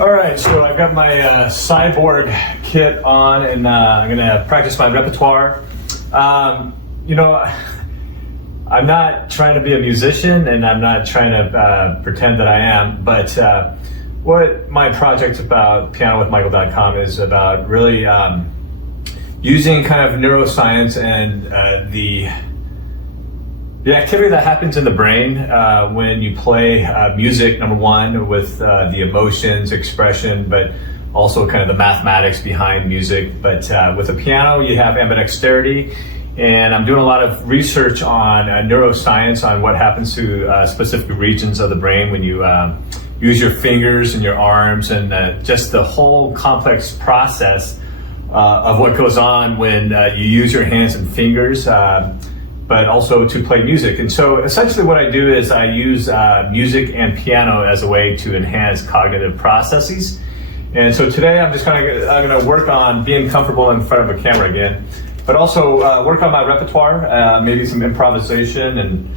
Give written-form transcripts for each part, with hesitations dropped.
All right, so I've got my cyborg kit on, and I'm gonna practice my repertoire. You know, I'm not trying to be a musician, and I'm not trying to pretend that I am, but what my project about pianowithmichael.com is about really using kind of neuroscience and the activity that happens in the brain when you play music, number one, with the emotions, expression, but also kind of the mathematics behind music. But with a piano, you have ambidexterity, and I'm doing a lot of research on neuroscience on what happens to specific regions of the brain when you use your fingers and your arms, and just the whole complex process of what goes on when you use your hands and fingers, but also to play music. And so essentially what I do is I use music and piano as a way to enhance cognitive processes. And so today I'm gonna work on being comfortable in front of a camera again, but also work on my repertoire, maybe some improvisation, and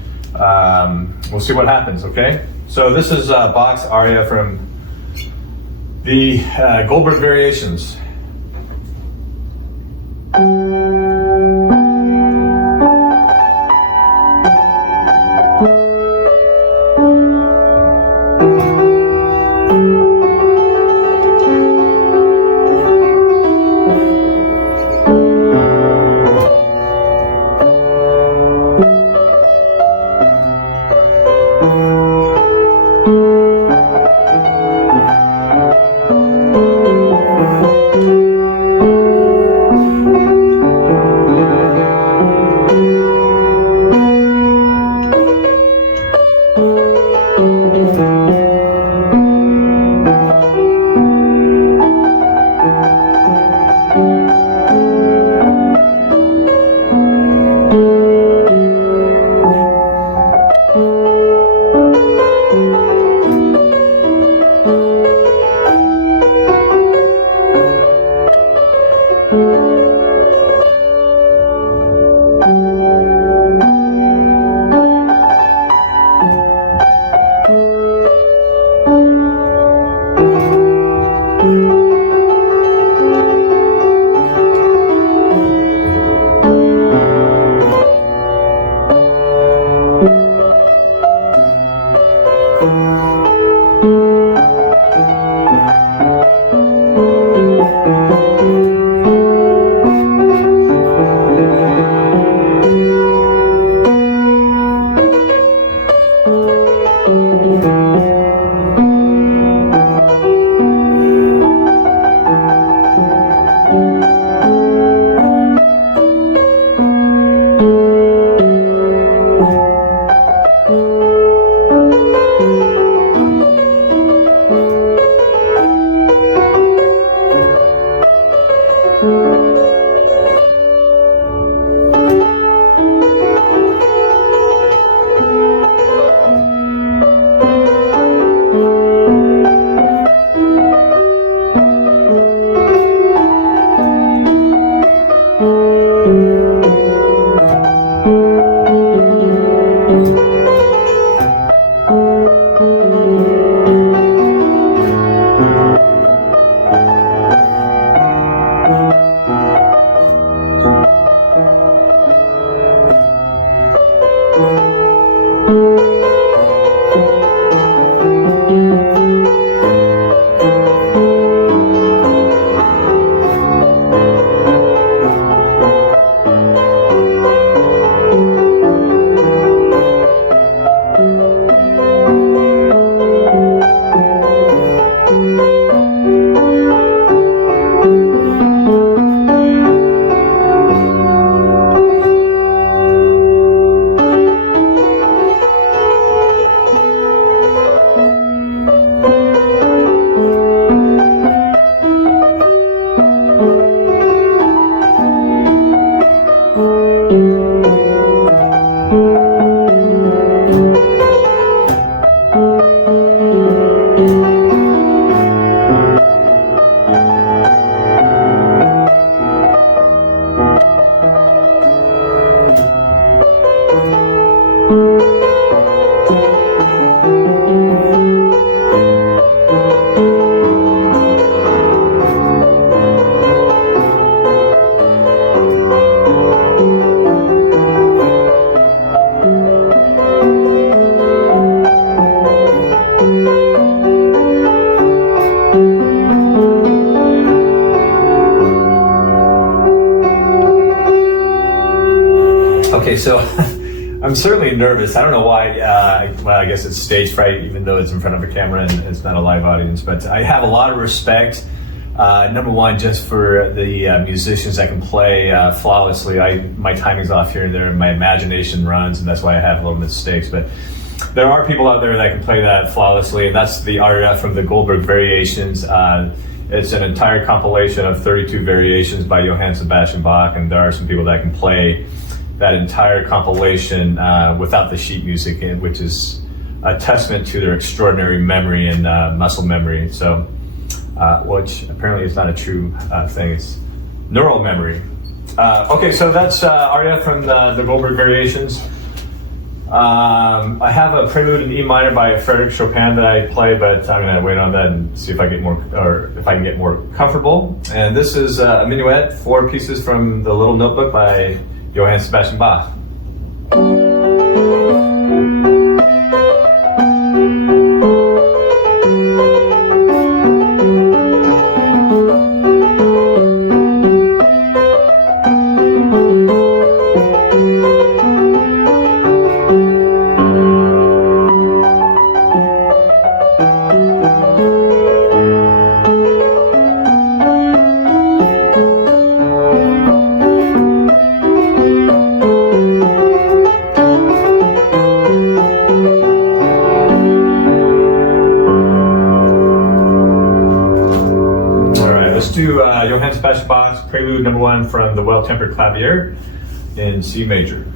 we'll see what happens, okay? So this is Bach's aria from the Goldberg Variations. so I'm certainly nervous. I don't know why. Well, I guess it's stage fright, even though it's in front of a camera and it's not a live audience. But I have a lot of respect. Number one, just for the musicians that can play flawlessly. My timing's off here and there, and my imagination runs, and that's why I have little mistakes. But there are people out there that can play that flawlessly, and that's the aria from the Goldberg Variations. It's an entire compilation of 32 variations by Johann Sebastian Bach, and there are some people that can play that entire compilation without the sheet music, which is a testament to their extraordinary memory and muscle memory. So, which apparently is not a true thing, it's neural memory. Okay, so that's aria from the Goldberg Variations. I have a prelude in E minor by Frédéric Chopin that I play, but I'm going to wait on that and see if I get more, or if I can get more comfortable. And this is a minuet, 4 pieces from the Little Notebook by Johann Sebastian Bach. Johann Sebastian Bach's Prelude No. 1 from the Well-Tempered Clavier in C major.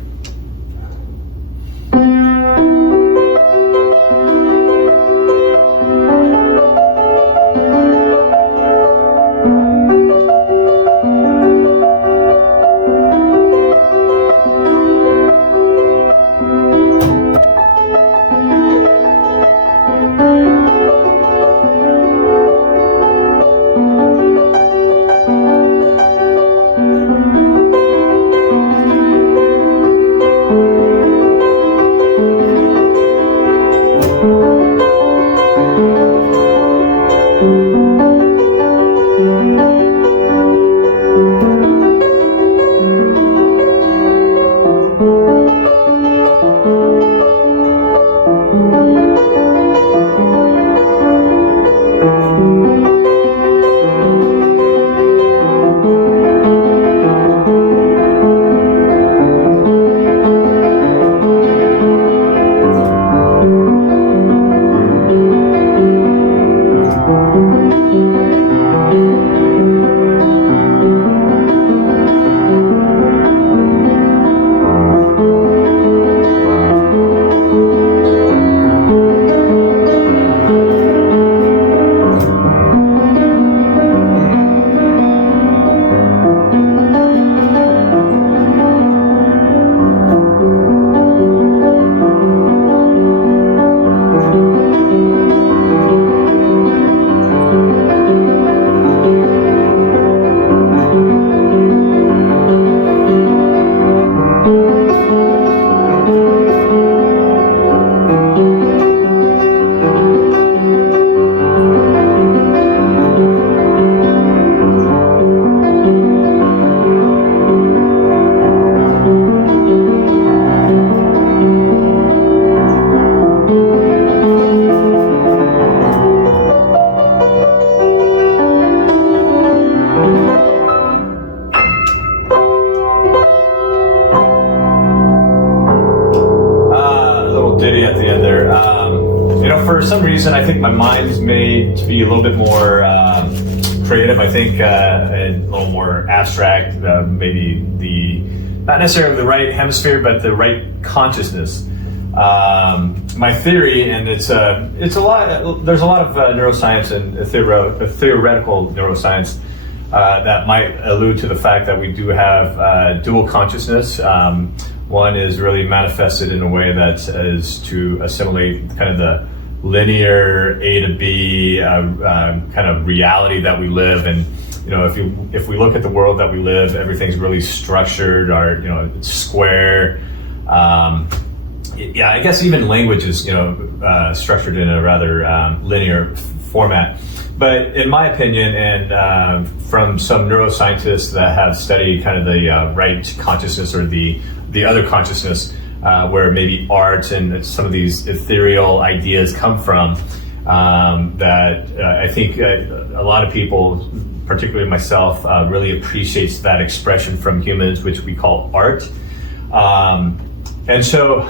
For some reason, I think my mind's made to be a little bit more creative. I think a little more abstract, maybe not necessarily the right hemisphere, but the right consciousness. My theory, and it's a lot. There's a lot of neuroscience and theoretical neuroscience that might allude to the fact that we do have dual consciousness. One is really manifested in a way that is to assimilate kind of the linear A to B kind of reality that we live in. You know, if we look at the world that we live, everything's really structured, or it's square. Yeah, I guess even language is structured in a rather linear format. But in my opinion, and from some neuroscientists that have studied kind of the right consciousness, or the the other consciousness, where maybe art and some of these ethereal ideas come from, that I think a lot of people, particularly myself, really appreciates that expression from humans, which we call art. And so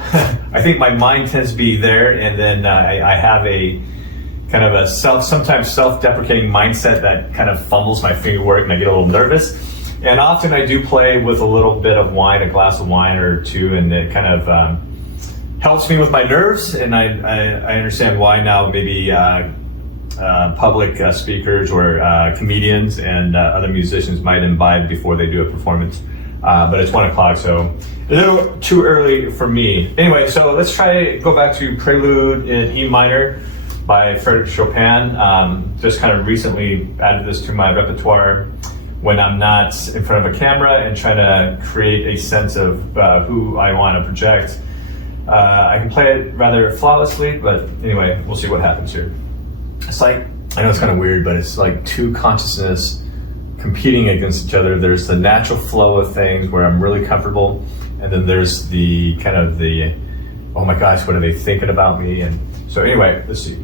I think my mind tends to be there, and then I have a kind of a sometimes self-deprecating mindset that kind of fumbles my finger work, and I get a little nervous. And often I do play with a little bit of wine, a glass of wine or two, and it kind of helps me with my nerves. And I understand why now maybe public speakers or comedians and other musicians might imbibe before they do a performance. But it's 1 o'clock, so a little too early for me. Anyway, so let's go back to Prelude in E minor by Frédéric Chopin. Just kind of recently added this to my repertoire when I'm not in front of a camera and trying to create a sense of who I want to project. I can play it rather flawlessly, but anyway, we'll see what happens here. It's like, I know it's kind of weird, but it's like two consciousness competing against each other. There's the natural flow of things where I'm really comfortable, and then there's the kind of the, oh my gosh, what are they thinking about me? And so anyway, let's see.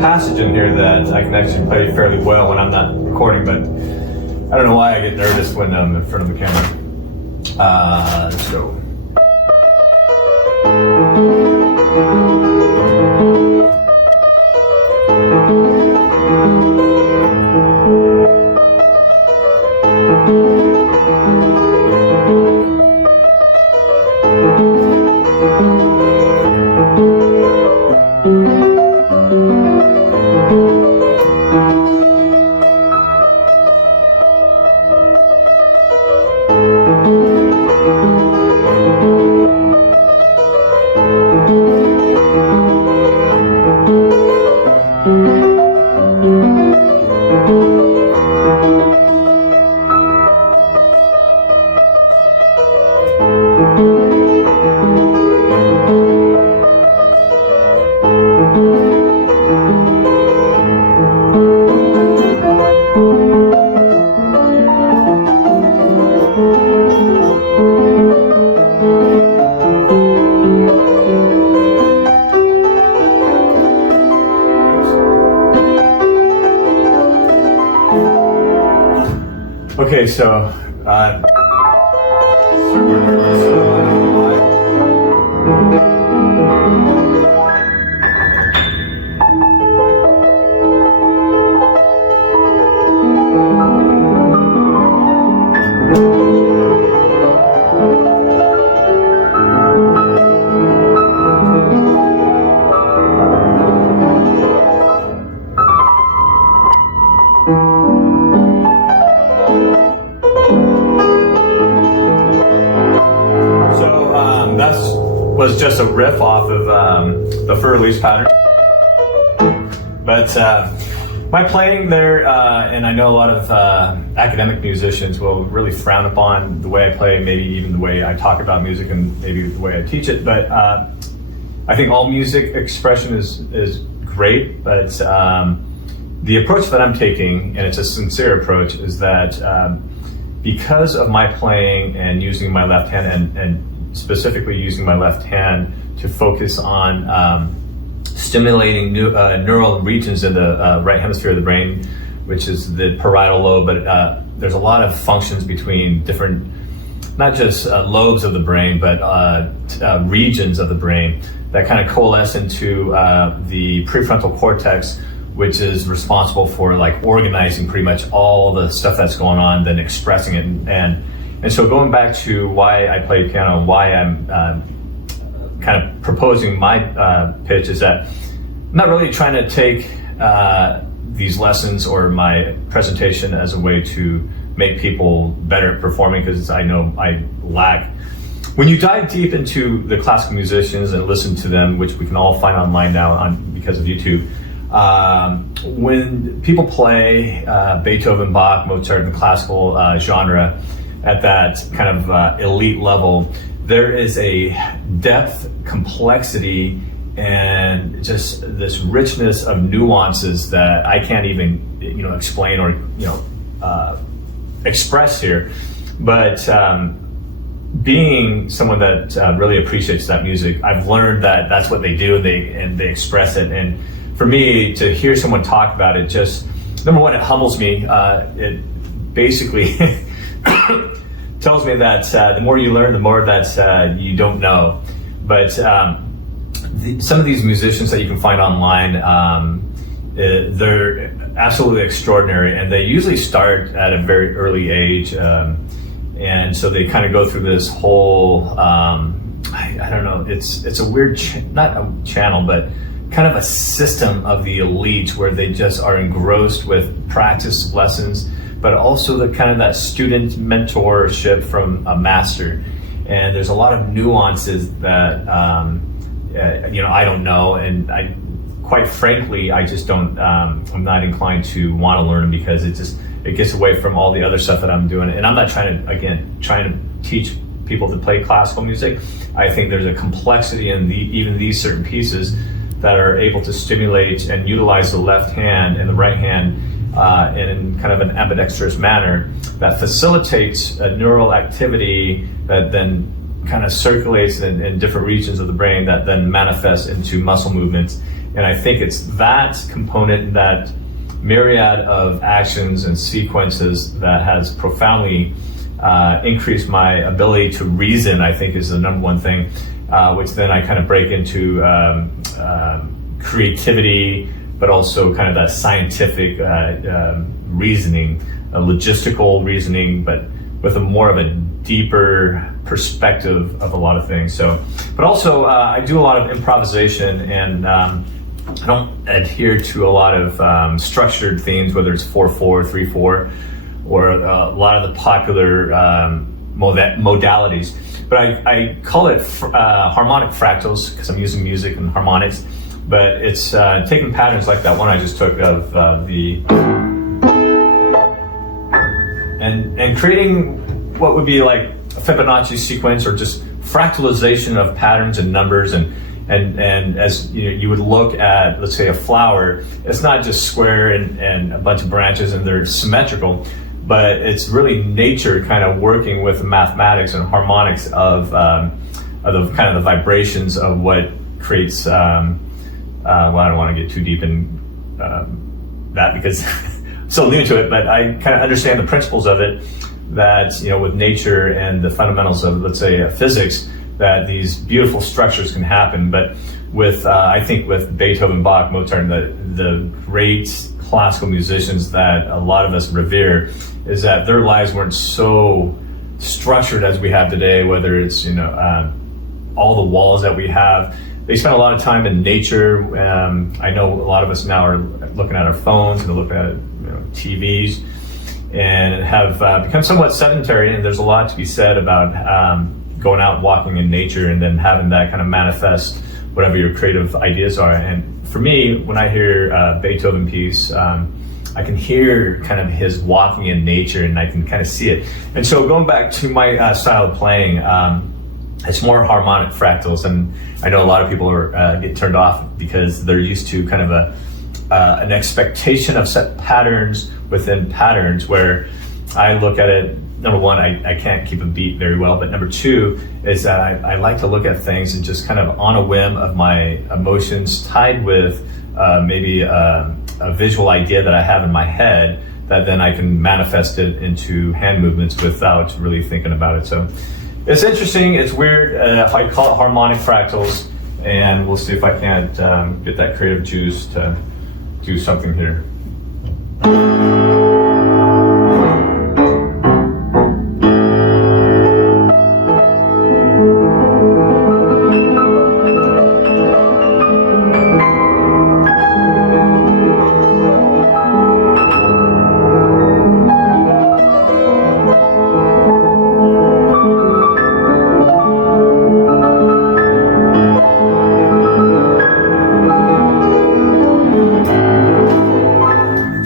Passage in here that I can actually play fairly well when I'm not recording, but I don't know why I get nervous when I'm in front of the camera. Let's go. Okay, so was just a riff off of the fur release pattern. But my playing there, and I know a lot of academic musicians will really frown upon the way I play, maybe even the way I talk about music and maybe the way I teach it. But I think all music expression is great, but the approach that I'm taking, and it's a sincere approach, is that because of my playing and using my left hand and specifically using my left hand to focus on stimulating neural regions in the right hemisphere of the brain, which is the parietal lobe, but there's a lot of functions between different, not just lobes of the brain, but regions of the brain that kind of coalesce into the prefrontal cortex, which is responsible for like organizing pretty much all the stuff that's going on, then expressing it. And so going back to why I play piano and why I'm kind of proposing my pitch is that I'm not really trying to take these lessons or my presentation as a way to make people better at performing, because I know I lack. When you dive deep into the classical musicians and listen to them, which we can all find online now because of YouTube, when people play Beethoven, Bach, Mozart, and the classical genre at that kind of elite level, there is a depth, complexity, and just this richness of nuances that I can't even, explain or, express here. But being someone that really appreciates that music, I've learned that that's what they do, and they express it. And for me, to hear someone talk about it, just, number one, it humbles me. It basically tells me that the more you learn, the more that you don't know. But some of these musicians that you can find online, they're absolutely extraordinary, and they usually start at a very early age. And so they kind of go through this whole, I don't know, it's a weird, not a channel, but kind of a system of the elite where they just are engrossed with practice lessons, but also the kind of that student mentorship from a master. And there's a lot of nuances that, I don't know. And quite frankly, I just don't, I'm not inclined to want to learn them, because it gets away from all the other stuff that I'm doing. And I'm not trying to teach people to play classical music. I think there's a complexity in even these certain pieces that are able to stimulate and utilize the left hand and the right hand in kind of an ambidextrous manner that facilitates a neural activity that then kind of circulates in different regions of the brain that then manifests into muscle movements. And I think it's that component, that myriad of actions and sequences that has profoundly increased my ability to reason, I think, is the number one thing, which then I kind of break into creativity, but also kind of that scientific reasoning, a logistical reasoning, but with a more of a deeper perspective of a lot of things. So, but also I do a lot of improvisation, and I don't adhere to a lot of structured themes, whether it's 4/4, 3/4, or a lot of the popular modalities. But I call it harmonic fractals, because I'm using music and harmonics. But it's taking patterns like that one I just took of and creating what would be like a Fibonacci sequence, or just fractalization of patterns and numbers. And as you would look at, let's say, a flower, it's not just square and a bunch of branches and they're symmetrical, but it's really nature kind of working with mathematics and harmonics of the kind of the vibrations of what creates. Well, I don't want to get too deep in that, because I'm so new to it, but I kind of understand the principles of it, that, with nature and the fundamentals of, let's say, physics, that these beautiful structures can happen. But with, I think with Beethoven, Bach, Mozart, the great classical musicians that a lot of us revere, is that their lives weren't so structured as we have today, whether it's, all the walls that we have. They spend a lot of time in nature. I know a lot of us now are looking at our phones and looking at TVs, and have become somewhat sedentary. And there's a lot to be said about going out walking in nature and then having that kind of manifest whatever your creative ideas are. And for me, when I hear Beethoven piece, I can hear kind of his walking in nature, and I can kind of see it. And so going back to my style of playing, it's more harmonic fractals, and I know a lot of people get turned off because they're used to kind of an expectation of set patterns within patterns, where I look at it, number one, I can't keep a beat very well, but number two is that I like to look at things and just kind of on a whim of my emotions tied with maybe a visual idea that I have in my head, that then I can manifest it into hand movements without really thinking about it. So it's interesting, it's weird. I call it harmonic fractals, and we'll see if I can't get that creative juice to do something here.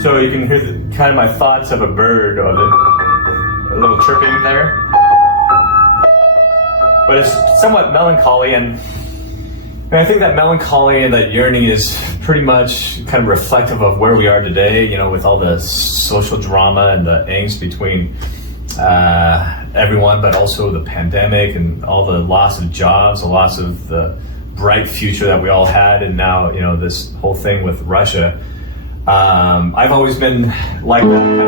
So you can hear kind of my thoughts of a bird, or a little chirping there. But it's somewhat melancholy, and I think that melancholy and that yearning is pretty much kind of reflective of where we are today, you know, with all the social drama and the angst between everyone, but also the pandemic and all the loss of jobs, the loss of the bright future that we all had, and now, you know, this whole thing with Russia. I've always been like that kind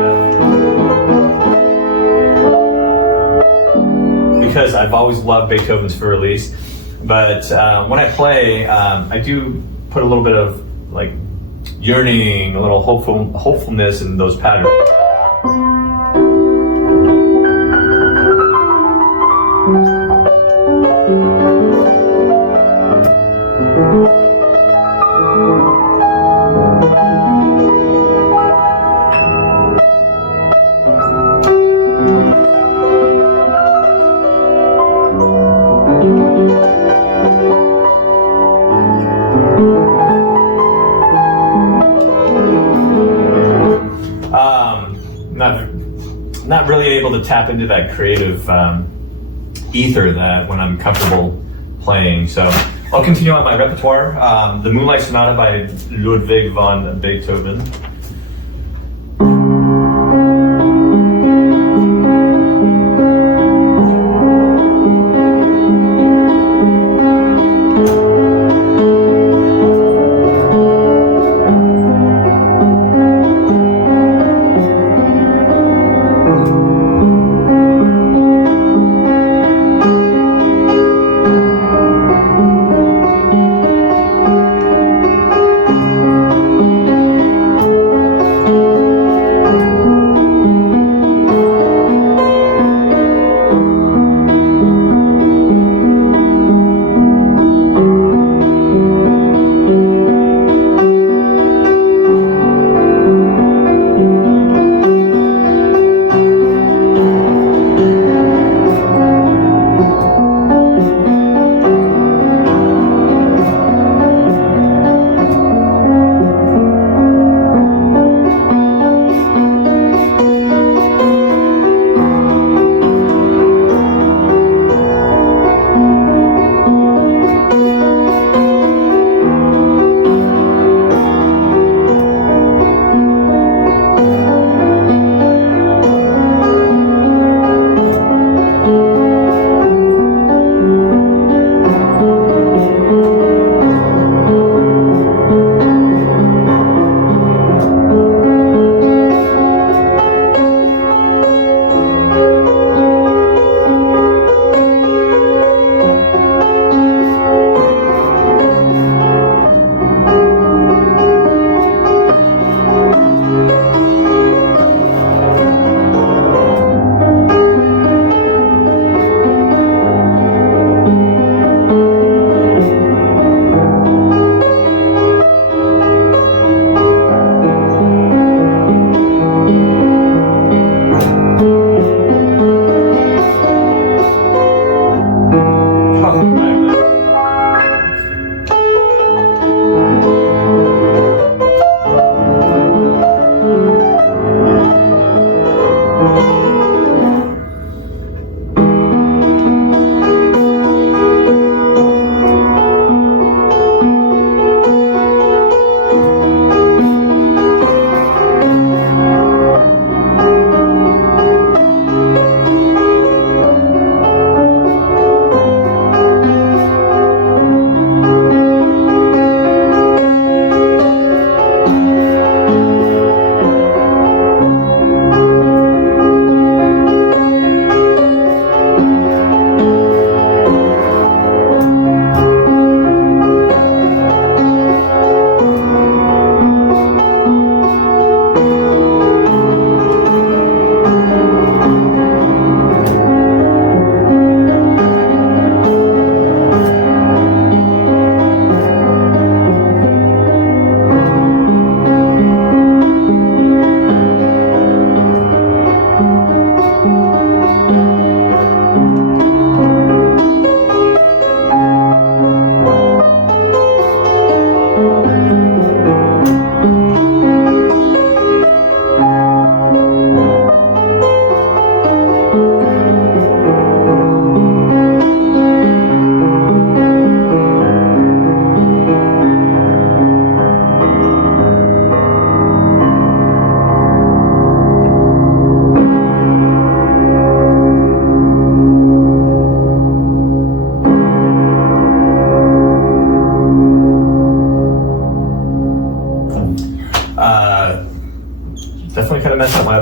of, because I've always loved Beethoven's for release. But when I play, I do put a little bit of like yearning, a little hopefulness in those patterns. Not really able to tap into that creative ether that when I'm comfortable playing. So I'll continue on my repertoire. The Moonlight Sonata by Ludwig van Beethoven.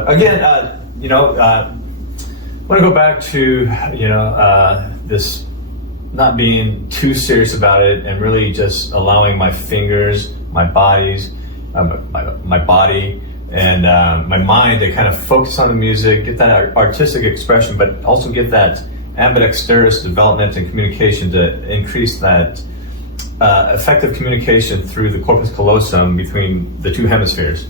again, I want to go back to, this not being too serious about it and really just allowing my fingers, my bodies, my body, and my mind to kind of focus on the music, get that artistic expression, but also get that ambidextrous development and communication to increase that effective communication through the corpus callosum between the two hemispheres.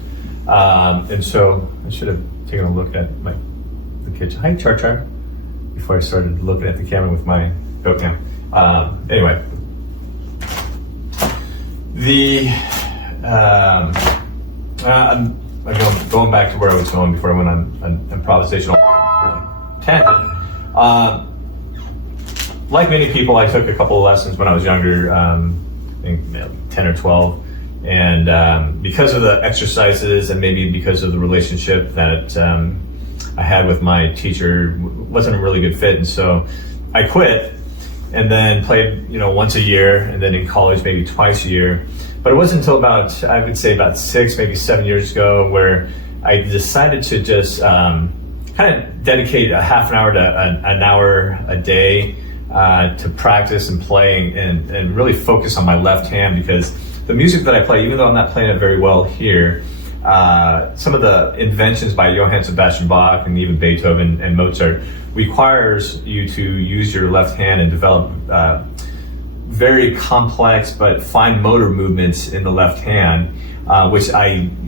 And so I should have taken a look at the kitchen. Hi, Char, before I started looking at the camera with my goat cam. Anyway, I'm going back to where I was going before I went on an improvisational tangent. Like many people, I took a couple of lessons when I was younger, I think 10 or 12. And because of the exercises and maybe because of the relationship that I had with my teacher, wasn't a really good fit. And so I quit and then played, once a year, and then in college, maybe twice a year. But it wasn't until about 6, maybe 7 years ago where I decided to just kind of dedicate a half an hour to an hour a day to practice and play and really focus on my left hand, because the music that I play, even though I'm not playing it very well here, some of the inventions by Johann Sebastian Bach and even Beethoven and Mozart requires you to use your left hand and develop very complex but fine motor movements in the left hand, which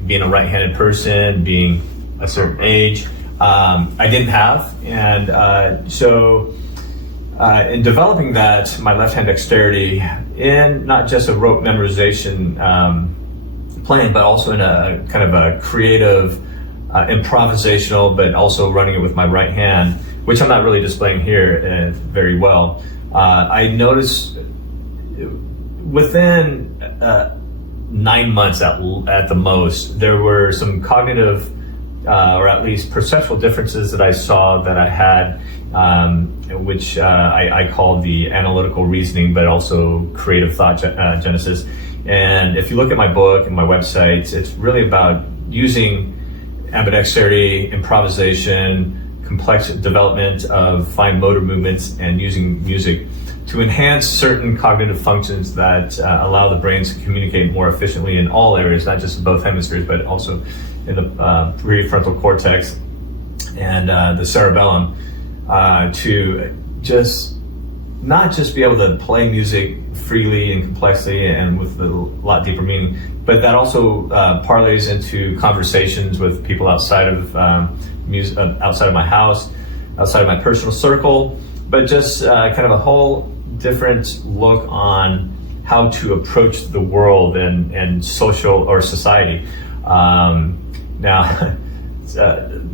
being a right-handed person, being a certain age, I didn't have. And so in developing that, my left hand dexterity in not just a rote memorization playing, but also in a kind of a creative, improvisational, but also running it with my right hand, which I'm not really displaying here very well. I noticed within 9 months at the most, there were some cognitive or at least perceptual differences that I saw that I had, which I call the analytical reasoning, but also creative thought genesis. And if you look at my book and my website, it's really about using ambidexterity, improvisation, complex development of fine motor movements, and using music to enhance certain cognitive functions that allow the brains to communicate more efficiently in all areas, not just in both hemispheres, but also in the prefrontal cortex and the cerebellum, to just not just be able to play music freely and complexly and with a lot deeper meaning, but that also parlays into conversations with people outside of outside of my house, outside of my personal circle, but just kind of a whole different look on how to approach the world and social or society. Now,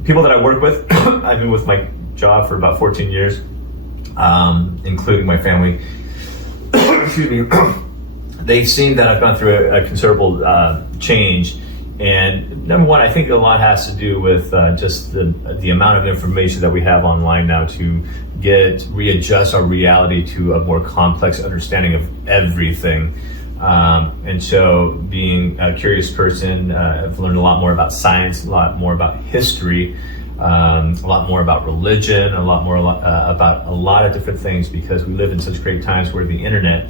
people that I work with, I've been with my job for about 14 years, including my family. Excuse me. They've seen that I've gone through a considerable change. And number one, I think a lot has to do with just the amount of information that we have online now to readjust our reality to a more complex understanding of everything. And so being a curious person, I've learned a lot more about science, a lot more about history, a lot more about religion, a lot more about a lot of different things, because we live in such great times where the internet,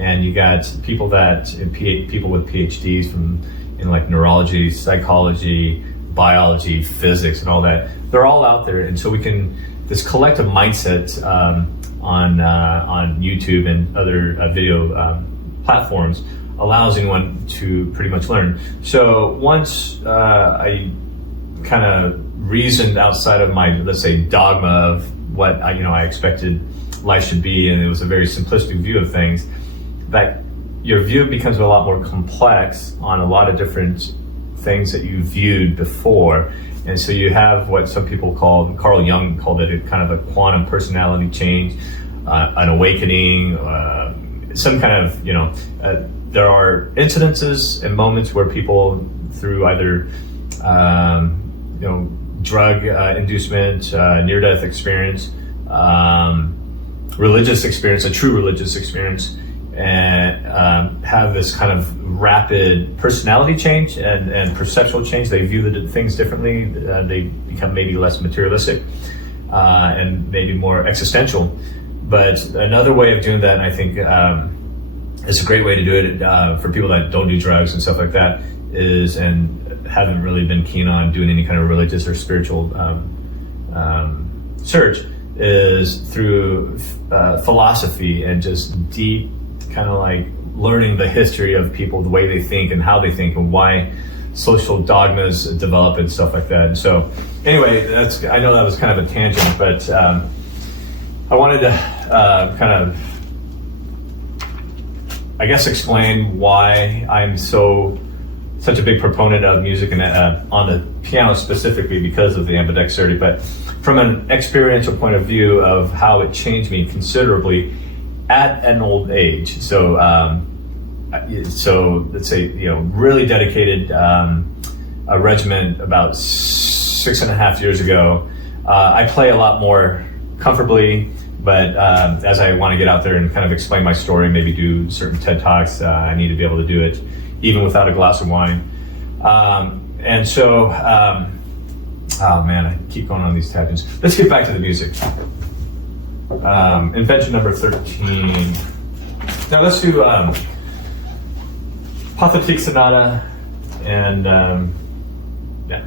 and you got people with PhDs in like neurology, psychology, biology, physics, and all that. They're all out there, and so this collective mindset on YouTube and other video platforms allows anyone to pretty much learn. So once I kind of reasoned outside of my, let's say, dogma of what I expected life should be, and it was a very simplistic view of things, that your view becomes a lot more complex on a lot of different things that you viewed before. And so you have what some people call, Carl Jung called it, a kind of a quantum personality change, an awakening, some kind of, there are incidences and moments where people, through either, drug inducement, near-death experience, religious experience, a true religious experience, and have this kind of rapid personality change and perceptual change. They view the things differently. They become maybe less materialistic and maybe more existential. But another way of doing that, and I think it's a great way to do it for people that don't do drugs and stuff like that, is, and haven't really been keen on doing any kind of religious or spiritual search, is through philosophy and just deep kind of like learning the history of people, the way they think and how they think, and why social dogmas develop and stuff like that. And so anyway, I know that was kind of a tangent, but I wanted to kind of, I guess, explain why I'm such a big proponent of music and on the piano specifically because of the ambidexterity, but from an experiential point of view of how it changed me considerably at an old age. So let's say, really dedicated a regiment about 6.5 years ago. I play a lot more comfortably, but as I want to get out there and kind of explain my story, maybe do certain TED Talks, I need to be able to do it even without a glass of wine. And so, oh man, I keep going on these tangents. Let's get back to the music. Invention number 13. Now let's do Pathetique Sonata and yeah.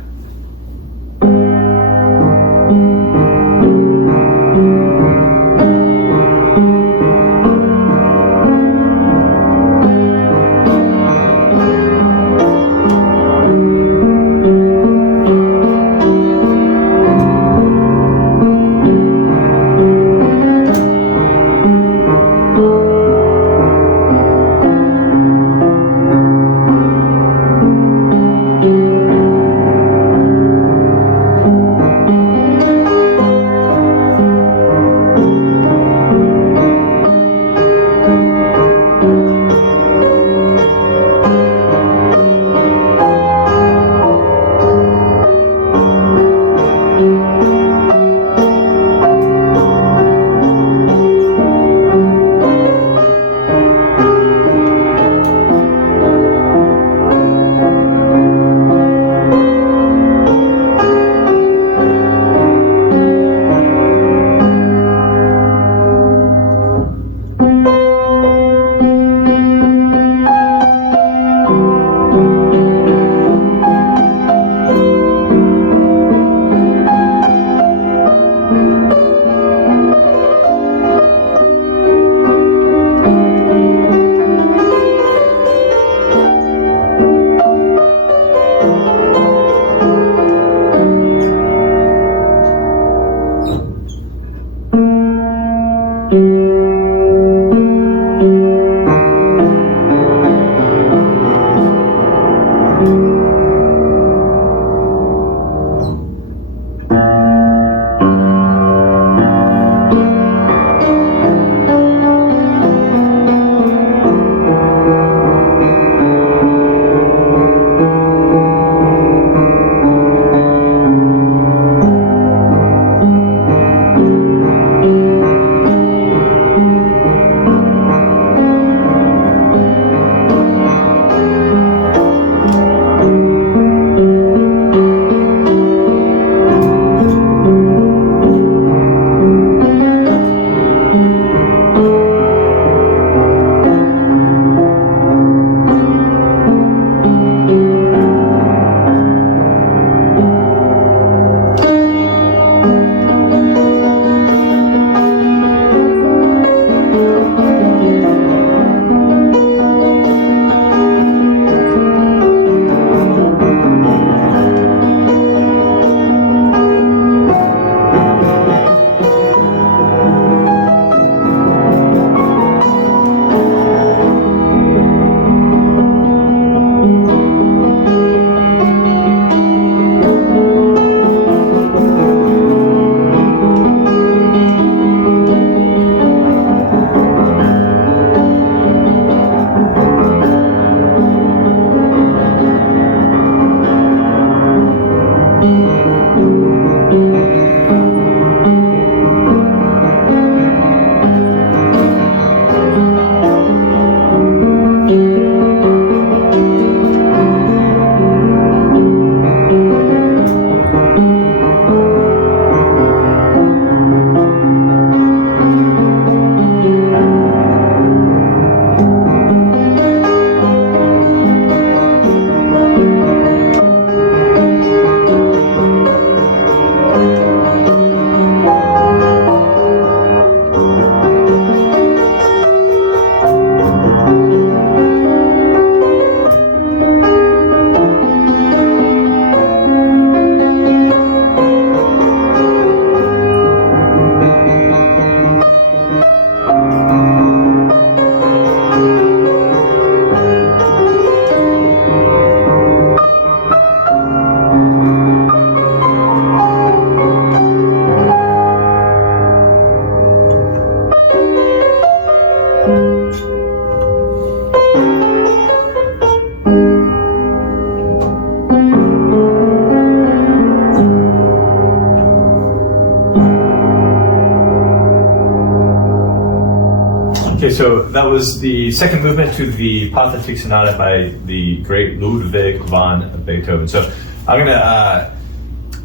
Okay, so that was the second movement to the Pathetic Sonata by the great Ludwig van Beethoven. So I'm gonna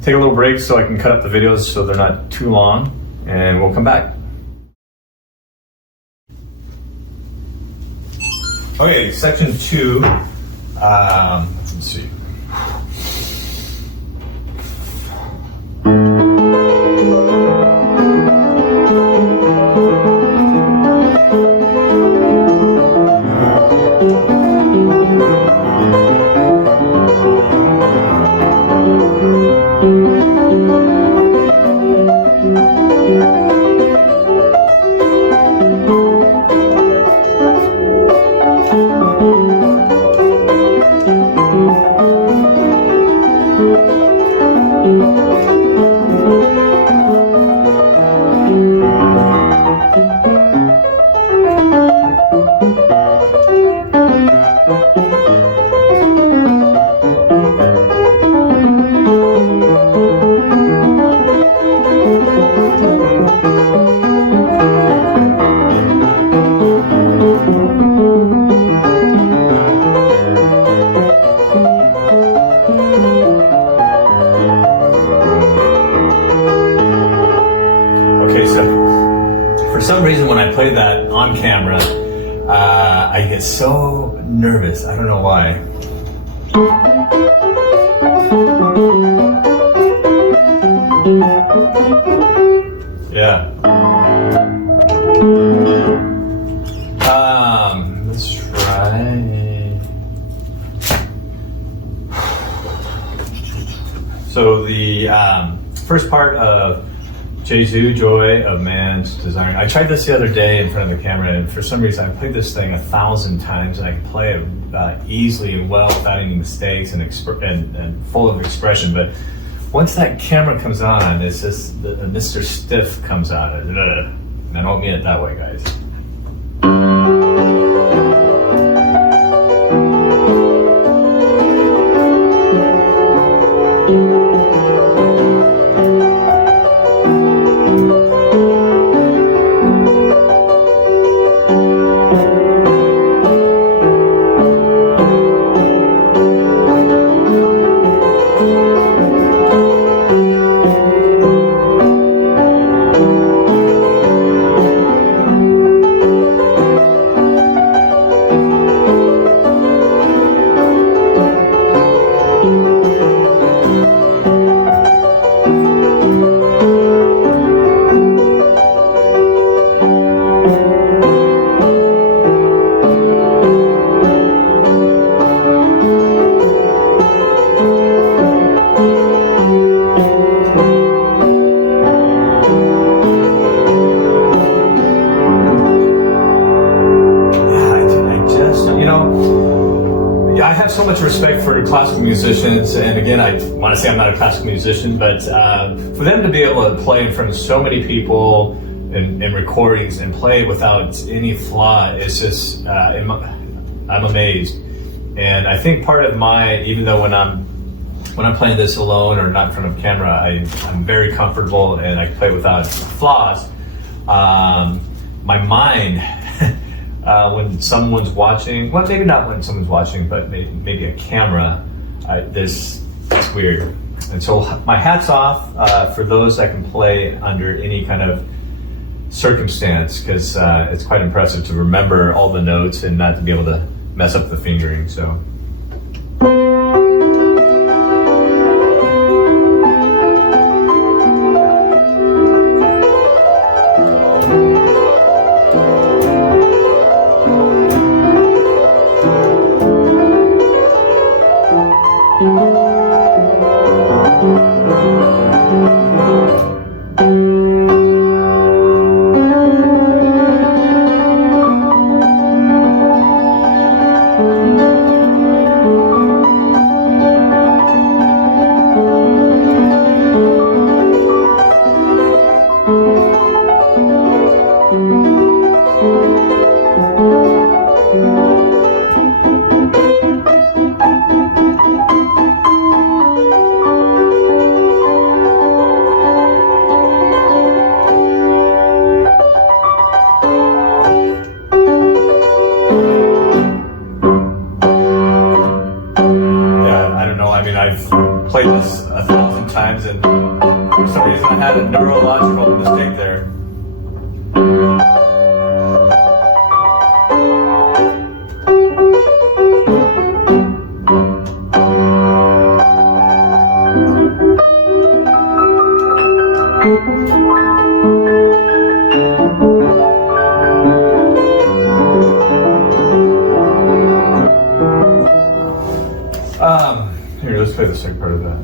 take a little break so I can cut up the videos so they're not too long, and we'll come back. Okay, section 2. Let's see. For some reason, when I play that on camera, I get so nervous. I don't know why. Yeah. Let's try. So the first part of Jesu, Joy of Man's Desiring. I tried this the other day in front of the camera, and for some reason I played this thing 1,000 times, and I can play it easily and well without any mistakes and full of expression. But once that camera comes on, it's just the Mr. Stiff comes out. And I don't mean it that way, guys. I have so much respect for classical musicians, and again, I want to say I'm not a classical musician, but for them to be able to play in front of so many people in recordings and play without any flaw, it's just, I'm amazed. And I think part of even though when I'm playing this alone or not in front of camera, I'm very comfortable and I can play without flaws. My mind, when someone's watching, well, maybe not when someone's watching, but maybe a camera, it's weird. And so my hat's off for those that can play under any kind of circumstance, because it's quite impressive to remember all the notes and not to be able to mess up the fingering. So. some reason I had a neurological mistake there. Here, let's play the second part of that.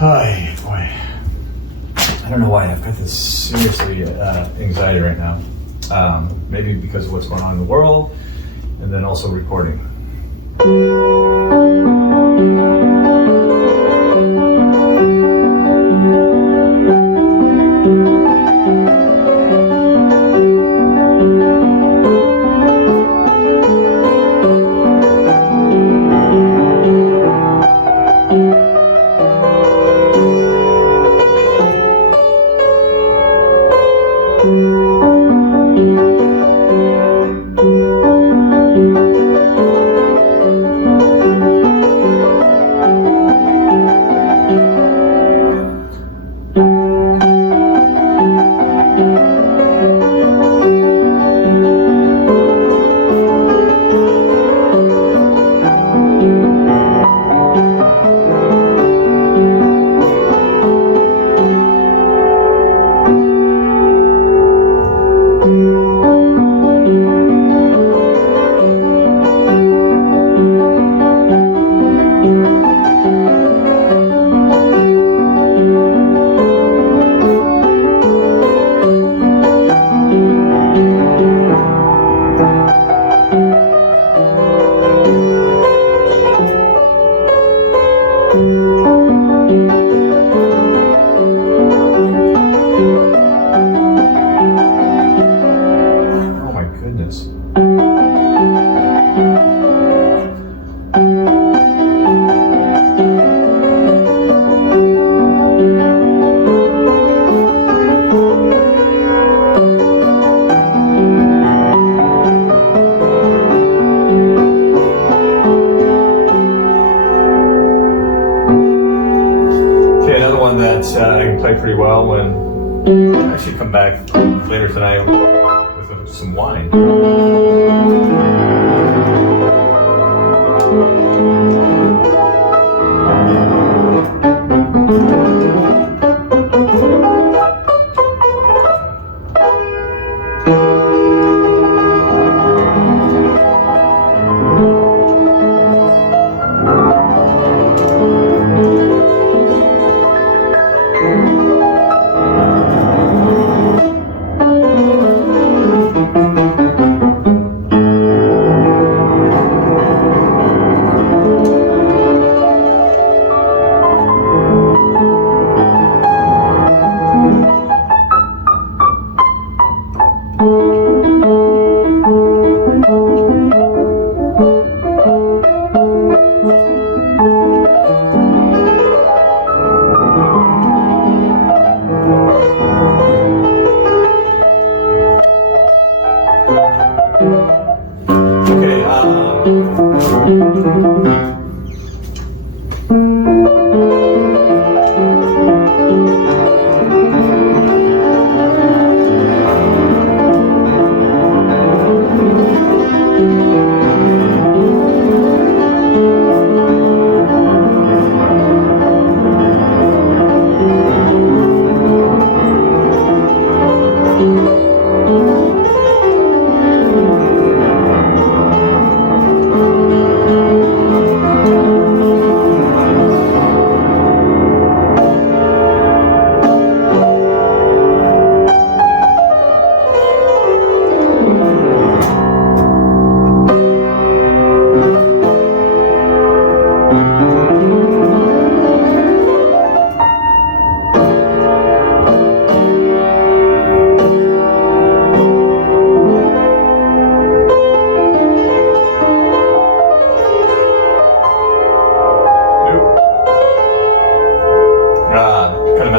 Ay, boy. I don't know why. I've got this seriously anxiety right now. Maybe because of what's going on in the world, and then also recording. I can play pretty well when I should come back later tonight with some wine.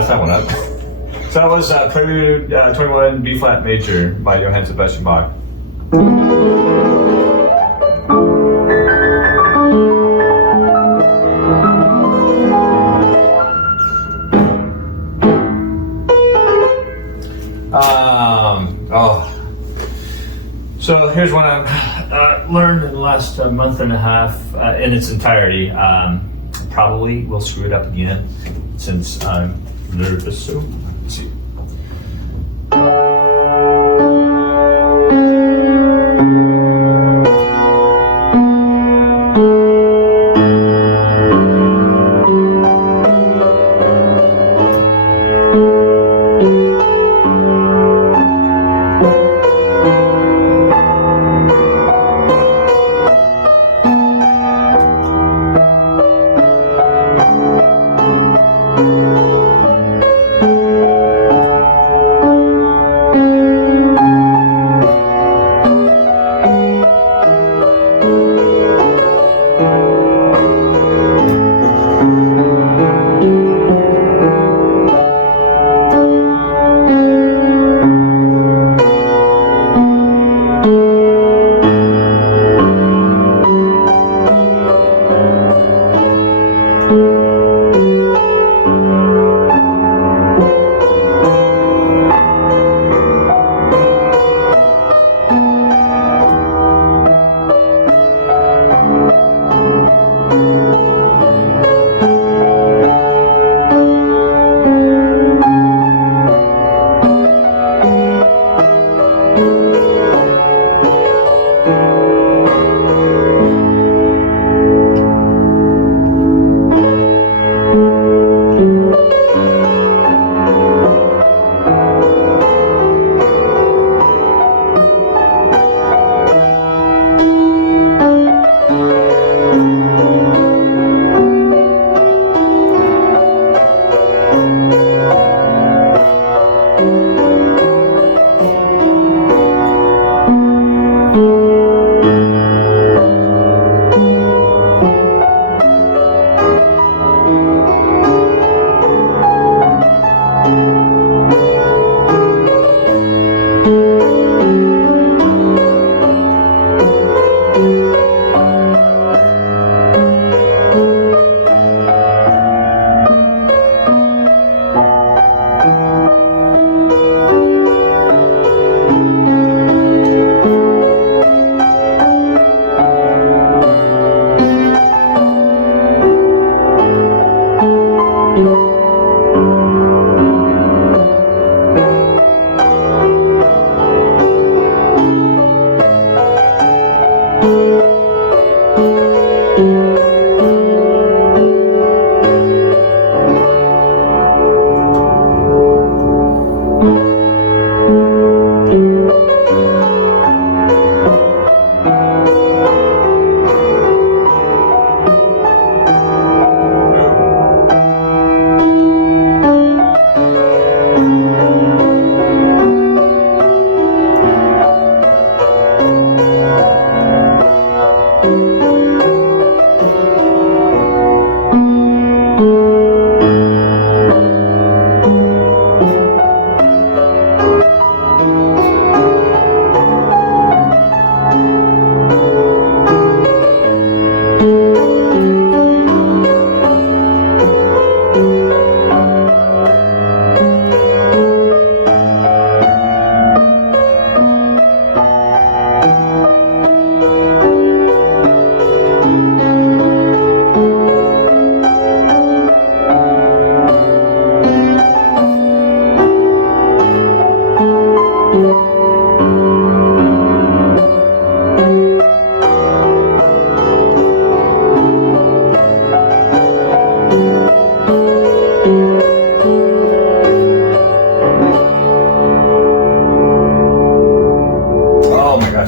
That one up. So that was Prelude 21 B flat major by Johann Sebastian Bach. So here's one I've learned in the last month and a half in its entirety. Probably will screw it up again since I'm nervous. So let's see.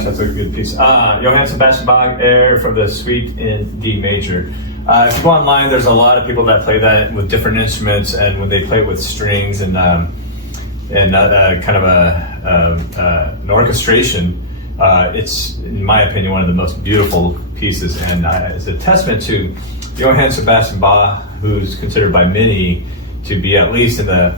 gosh, that's a good piece. Johann Sebastian Bach, Air from the Suite in D major. If you go online, there's a lot of people that play that with different instruments, and when they play with strings and kind of an orchestration, it's, in my opinion, one of the most beautiful pieces, and it's a testament to Johann Sebastian Bach, who's considered by many to be at least in the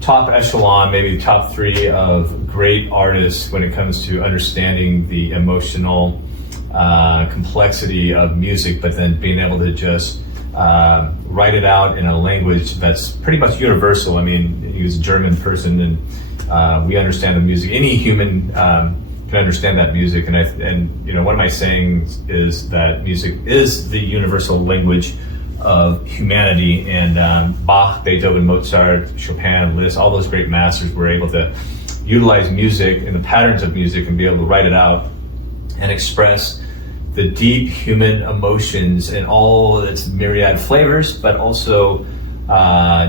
top echelon, maybe the top 3 of great artists when it comes to understanding the emotional complexity of music, but then being able to just write it out in a language that's pretty much universal. I mean, he was a German person, and we understand the music. Any human can understand that music, and you know, one of my sayings is that music is the universal language of humanity, and Bach, Beethoven, Mozart, Chopin, Liszt, all those great masters were able to utilize music and the patterns of music and be able to write it out and express the deep human emotions in all its myriad flavors, but also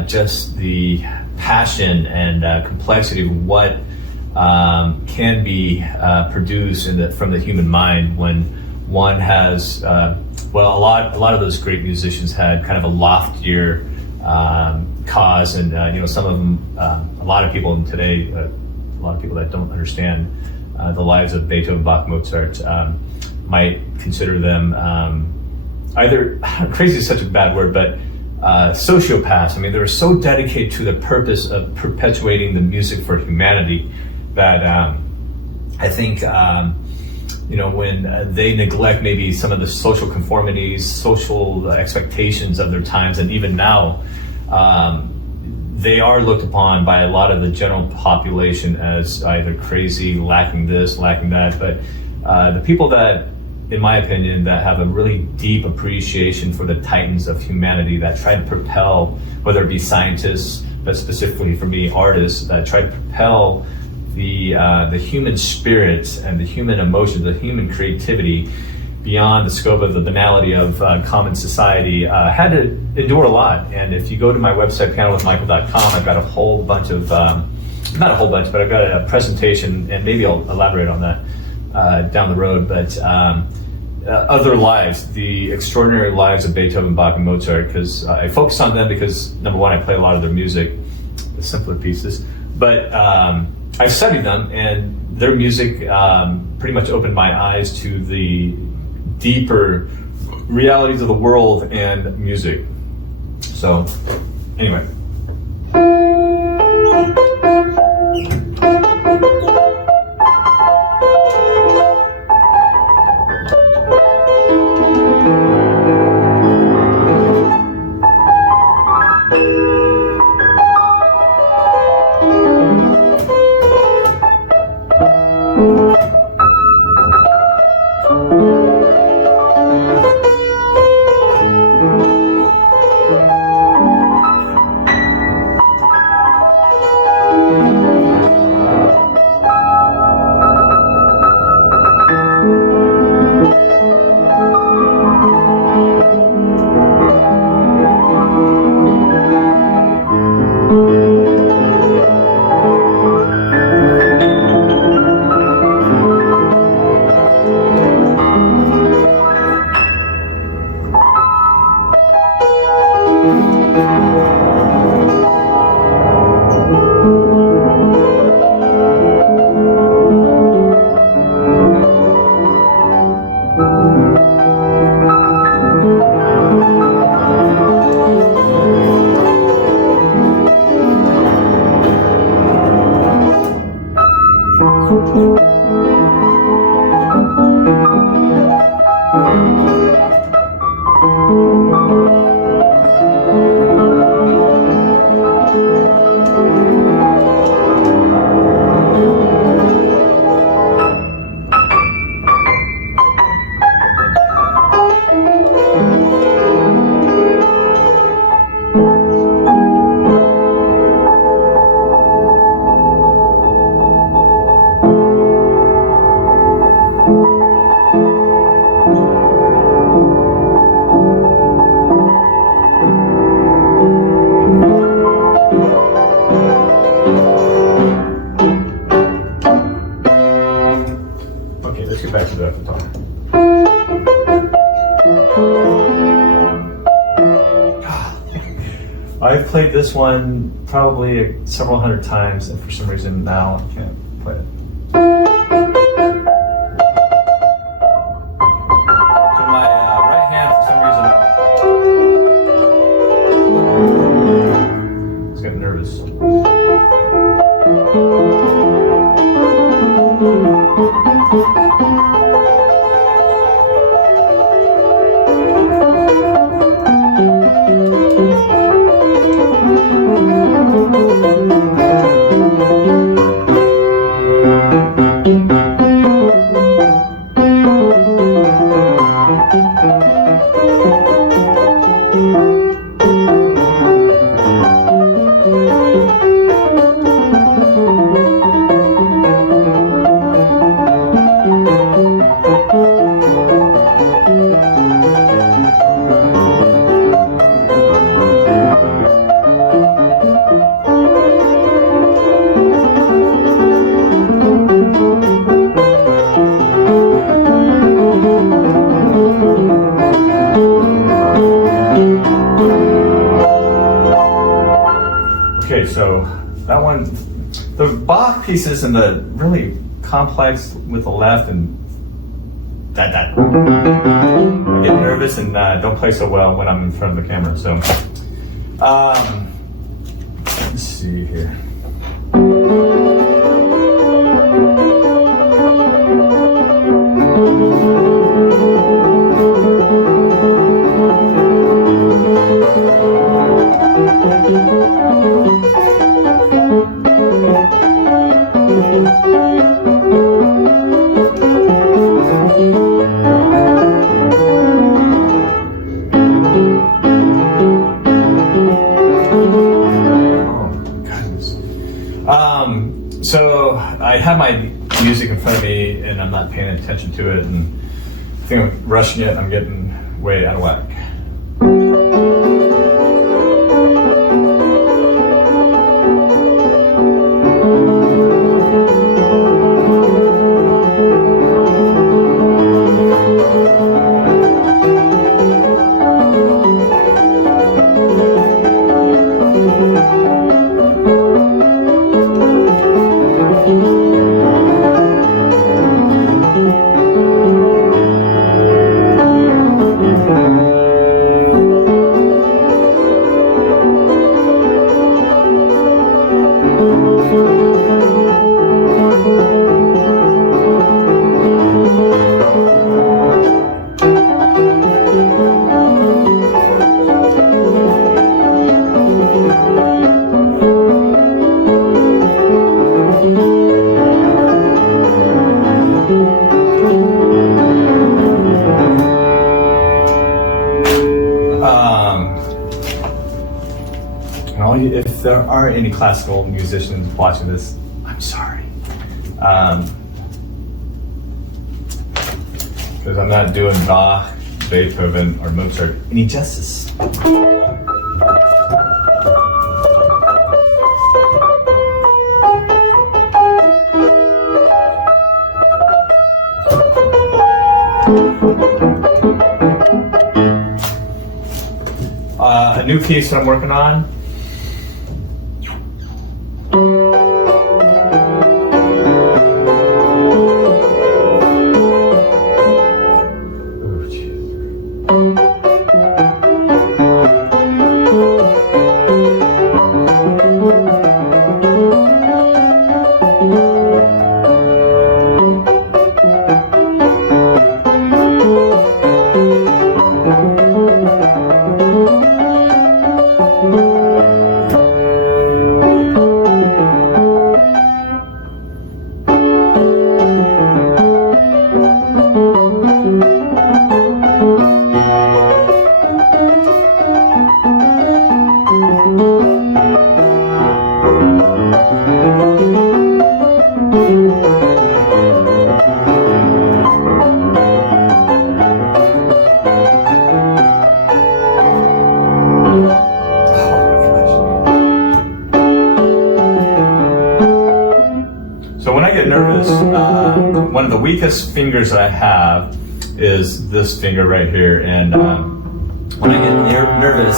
just the passion and complexity of what can be produced from the human mind when one has well, a lot of those great musicians had kind of a loftier cause, and you know, some of them, a lot of people today, a lot of people that don't understand the lives of Beethoven, Bach, Mozart, might consider them either, crazy is such a bad word, but sociopaths. I mean, they were so dedicated to the purpose of perpetuating the music for humanity that I think you know, when they neglect maybe some of the social conformities, social expectations of their times, and even now, they are looked upon by a lot of the general population as either crazy, lacking this, lacking that. But the people that, in my opinion, that have a really deep appreciation for the titans of humanity that try to propel, whether it be scientists, but specifically for me, artists, that try to propel the human spirits and the human emotions, the human creativity beyond the scope of the banality of common society, had to endure a lot. And if you go to my website, pianowithmichael.com, I've got a whole bunch of, not a whole bunch, but I've got a presentation, and maybe I'll elaborate on that down the road, but other lives, the extraordinary lives of Beethoven, Bach, and Mozart, because I focus on them because, number one, I play a lot of their music, the simpler pieces, but I've studied them, and their music pretty much opened my eyes to the deeper realities of the world and music. So, anyway. let's get back to the repertoire. I've played this one probably several hundred times, and for some reason now I can't play it. So my right hand, for some reason, it's getting nervous. Okay, so that one, the Bach pieces and the really complex with the left and that. I get nervous and don't play so well when I'm in front of the camera. So, let's see here. So I have my music in front of me and I'm not paying attention to it, and I think I'm rushing it. I'm getting way out of whack. If there are any classical musicians watching this, I'm sorry. Because I'm not doing Bach, Beethoven, or Mozart any justice. A new piece that I'm working on. one of the weakest fingers that I have is this finger right here, and when I get nervous,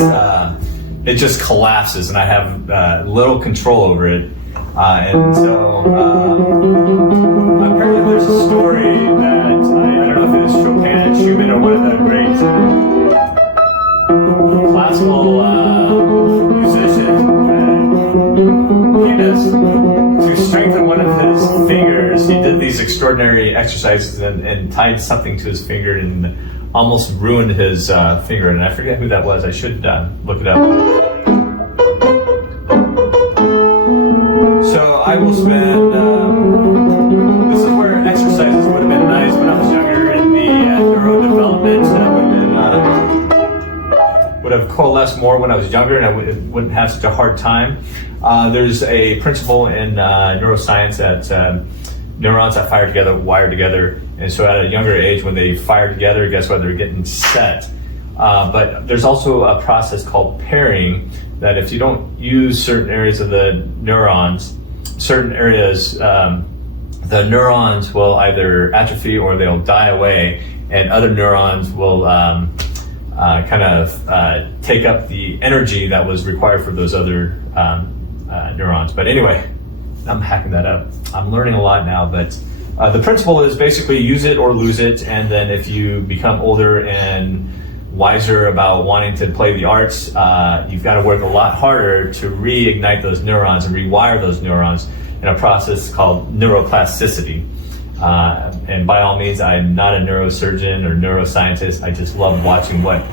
it just collapses, and I have little control over it. And so apparently there's a story that I don't know if it's Chopin and Schumann or one of the great classical musicians, pianist, to strengthen one of his fingers. He did these extraordinary exercises and tied something to his finger and almost ruined his finger. And I forget who that was. I should look it up. So I will spend, this is where exercises would have been nice when I was younger, and the neurodevelopment would have coalesced more when I was younger, and I wouldn't have such a hard time. There's a principle in neuroscience that neurons that fire together wire together, and so at a younger age when they fire together, guess what, they're getting set. But there's also a process called pairing, that if you don't use certain areas of the neurons, certain areas, the neurons will either atrophy or they'll die away, and other neurons will take up the energy that was required for those other neurons. But anyway, I'm hacking that up. I'm learning a lot now, but the principle is basically use it or lose it, and then if you become older and wiser about wanting to play the arts, you've got to work a lot harder to reignite those neurons and rewire those neurons in a process called neuroplasticity. And by all means, I'm not a neurosurgeon or neuroscientist. I just love watching what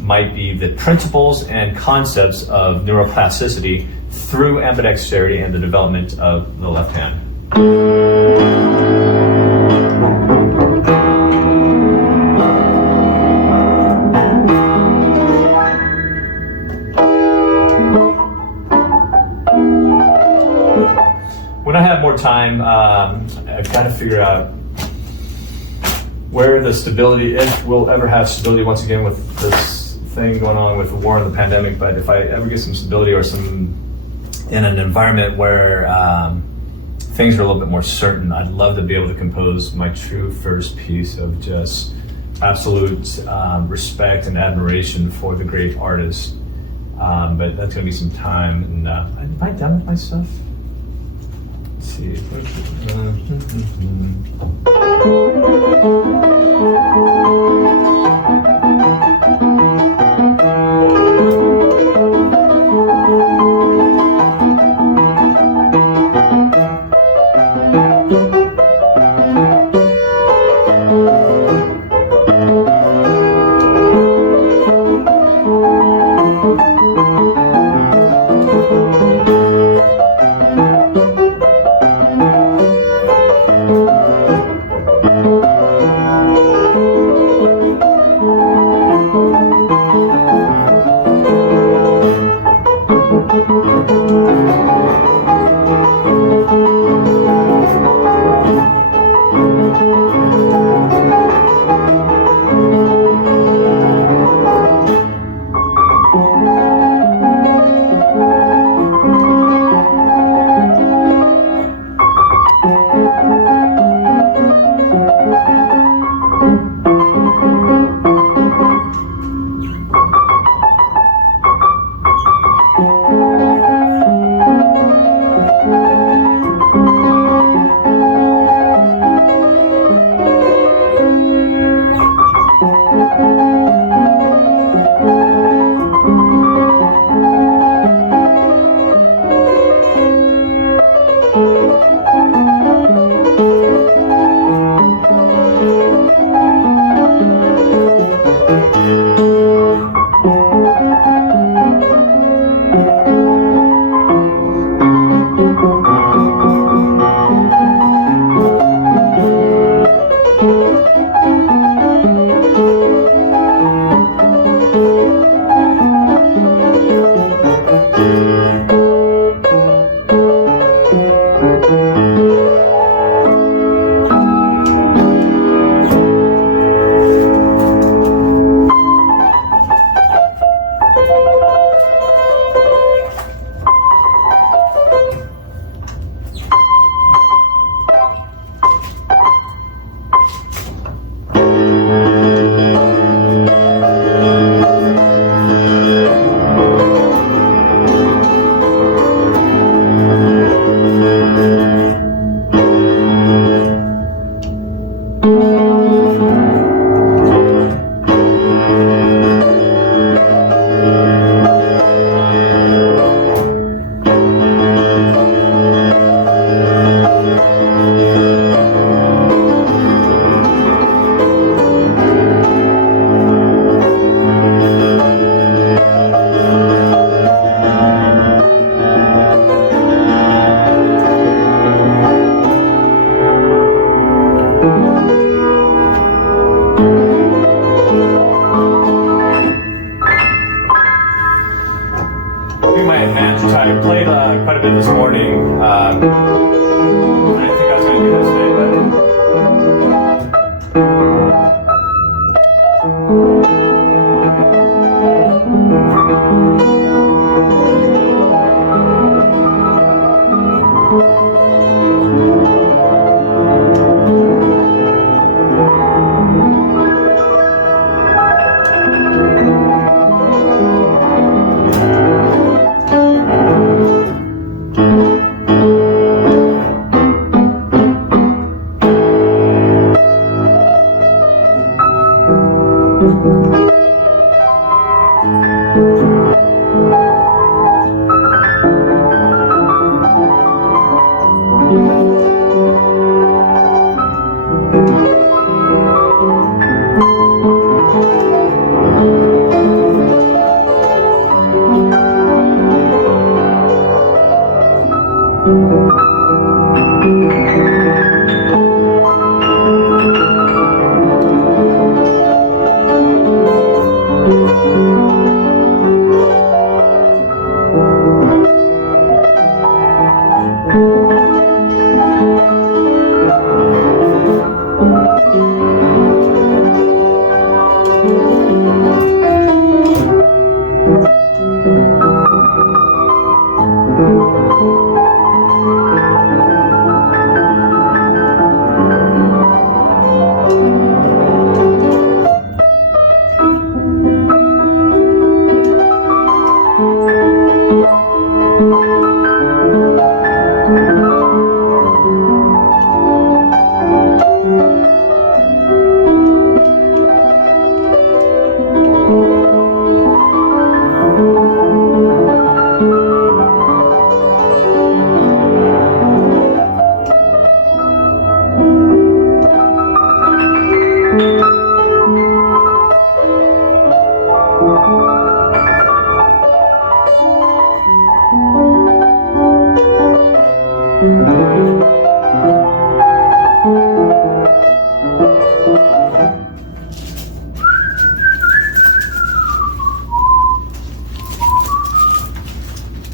might be the principles and concepts of neuroplasticity through ambidexterity and the development of the left hand. When I have more time, I've got to figure out where the stability, if we'll ever have stability once again with this thing going on with the war and the pandemic, but if I ever get some stability or some in an environment where things are a little bit more certain, I'd love to be able to compose my true first piece of just absolute respect and admiration for the great artist. But that's going to be some time. And am I done with my stuff? Let's see.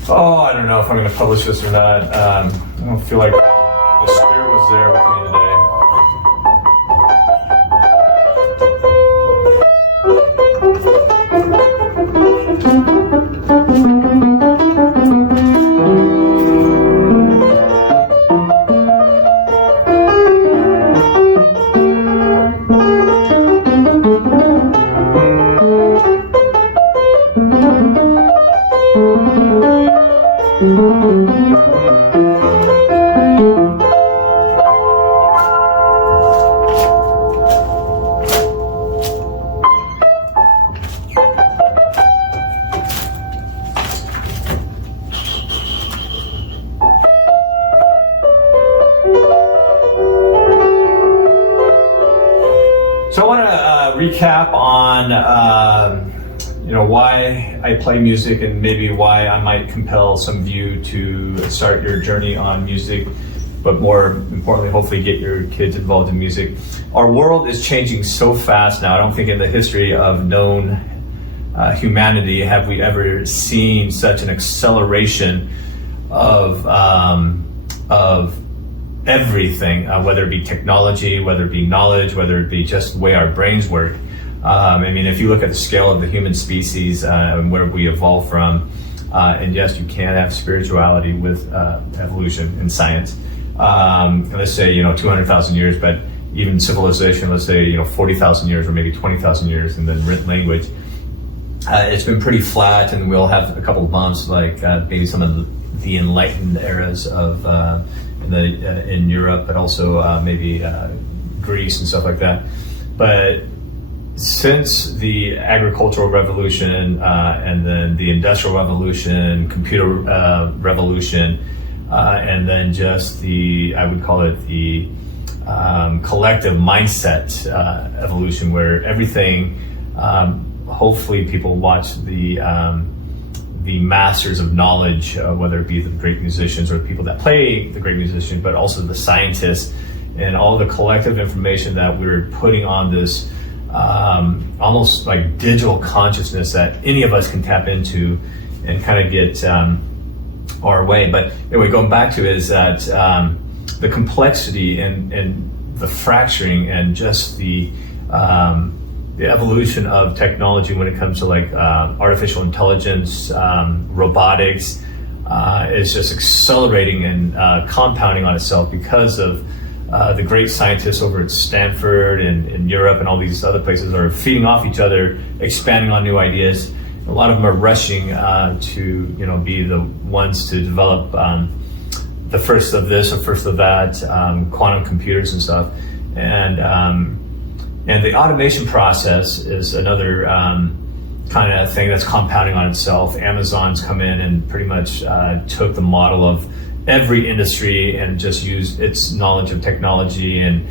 Oh, I don't know if I'm going to publish this or not. I don't feel like the spirit was there with me today. So I want to recap on why I play music and maybe why I might compel some of you to start your journey on music, but more importantly, hopefully get your kids involved in music. Our world is changing so fast now. I don't think in the history of known humanity have we ever seen such an acceleration of everything, whether it be technology, whether it be knowledge, whether it be just the way our brains work. If you look at the scale of the human species and where we evolved from, and yes, you can have spirituality with evolution and science. Let's say 200,000 years, but even civilization, let's say 40,000 years or maybe 20,000 years, and then written language. It's been pretty flat, and we'll have a couple of bumps, like maybe some of the enlightened eras of in Europe, but also maybe Greece and stuff like that. But since the agricultural revolution and then the industrial revolution, computer revolution, and then just I would call it the collective mindset evolution, where everything, hopefully people watch the masters of knowledge, whether it be the great musicians or the people that play the great musicians, but also the scientists and all the collective information that we're putting on this almost like digital consciousness that any of us can tap into and kind of get our way. But anyway, going back to it is that the complexity and the fracturing and just the evolution of technology when it comes to like artificial intelligence, robotics, is just accelerating and compounding on itself because of the great scientists over at Stanford and in Europe and all these other places are feeding off each other, expanding on new ideas. A lot of them are rushing to be the ones to develop the first of this or first of that, quantum computers and stuff. And And the automation process is another kind of thing that's compounding on itself. Amazon's come in and pretty much took the model of every industry and just used its knowledge of technology and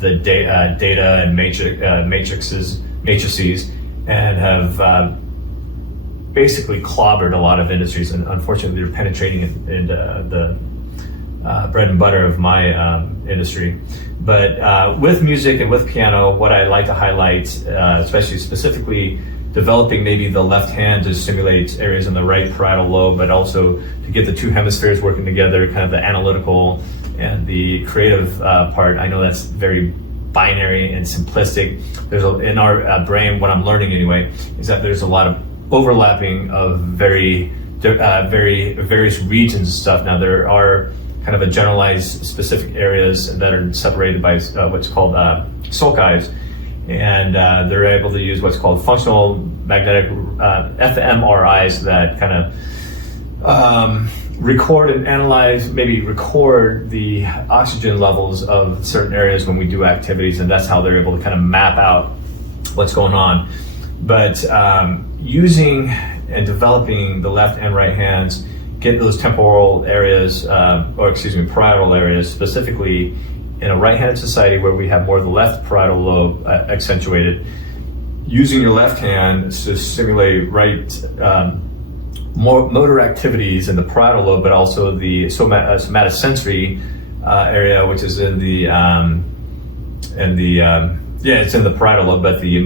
the data and matrices, and have basically clobbered a lot of industries. And unfortunately, they're penetrating into the bread and butter of my industry. But with music and with piano, what I like to highlight, especially specifically developing maybe the left hand to stimulate areas in the right parietal lobe, but also to get the two hemispheres working together, kind of the analytical and the creative part. I know that's very binary and simplistic. In our brain, what I'm learning anyway, is that there's a lot of overlapping of various regions and stuff. Now there are kind of a generalized specific areas that are separated by what's called sulcis, and they're able to use what's called functional magnetic fMRIs that kind of record and analyze, maybe record the oxygen levels of certain areas when we do activities, and that's how they're able to kind of map out what's going on. But using and developing the left and right hands, get those temporal areas, parietal areas, specifically in a right-handed society where we have more of the left parietal lobe accentuated, using your left hand to stimulate more motor activities in the parietal lobe, but also the somatosensory area, which is in it's in the parietal lobe, but the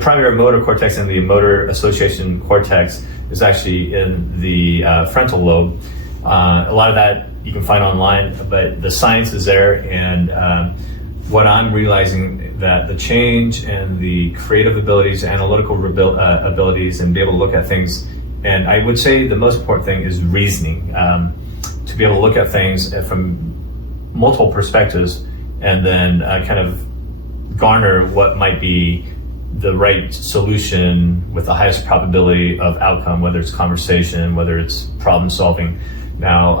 primary motor cortex and the motor association cortex is actually in the frontal lobe. A lot of that you can find online, but the science is there, and what I'm realizing that the change and the creative abilities, analytical abilities, and be able to look at things, and I would say the most important thing is reasoning, to be able to look at things from multiple perspectives and then kind of garner what might be the right solution with the highest probability of outcome, whether it's conversation, whether it's problem solving. Now,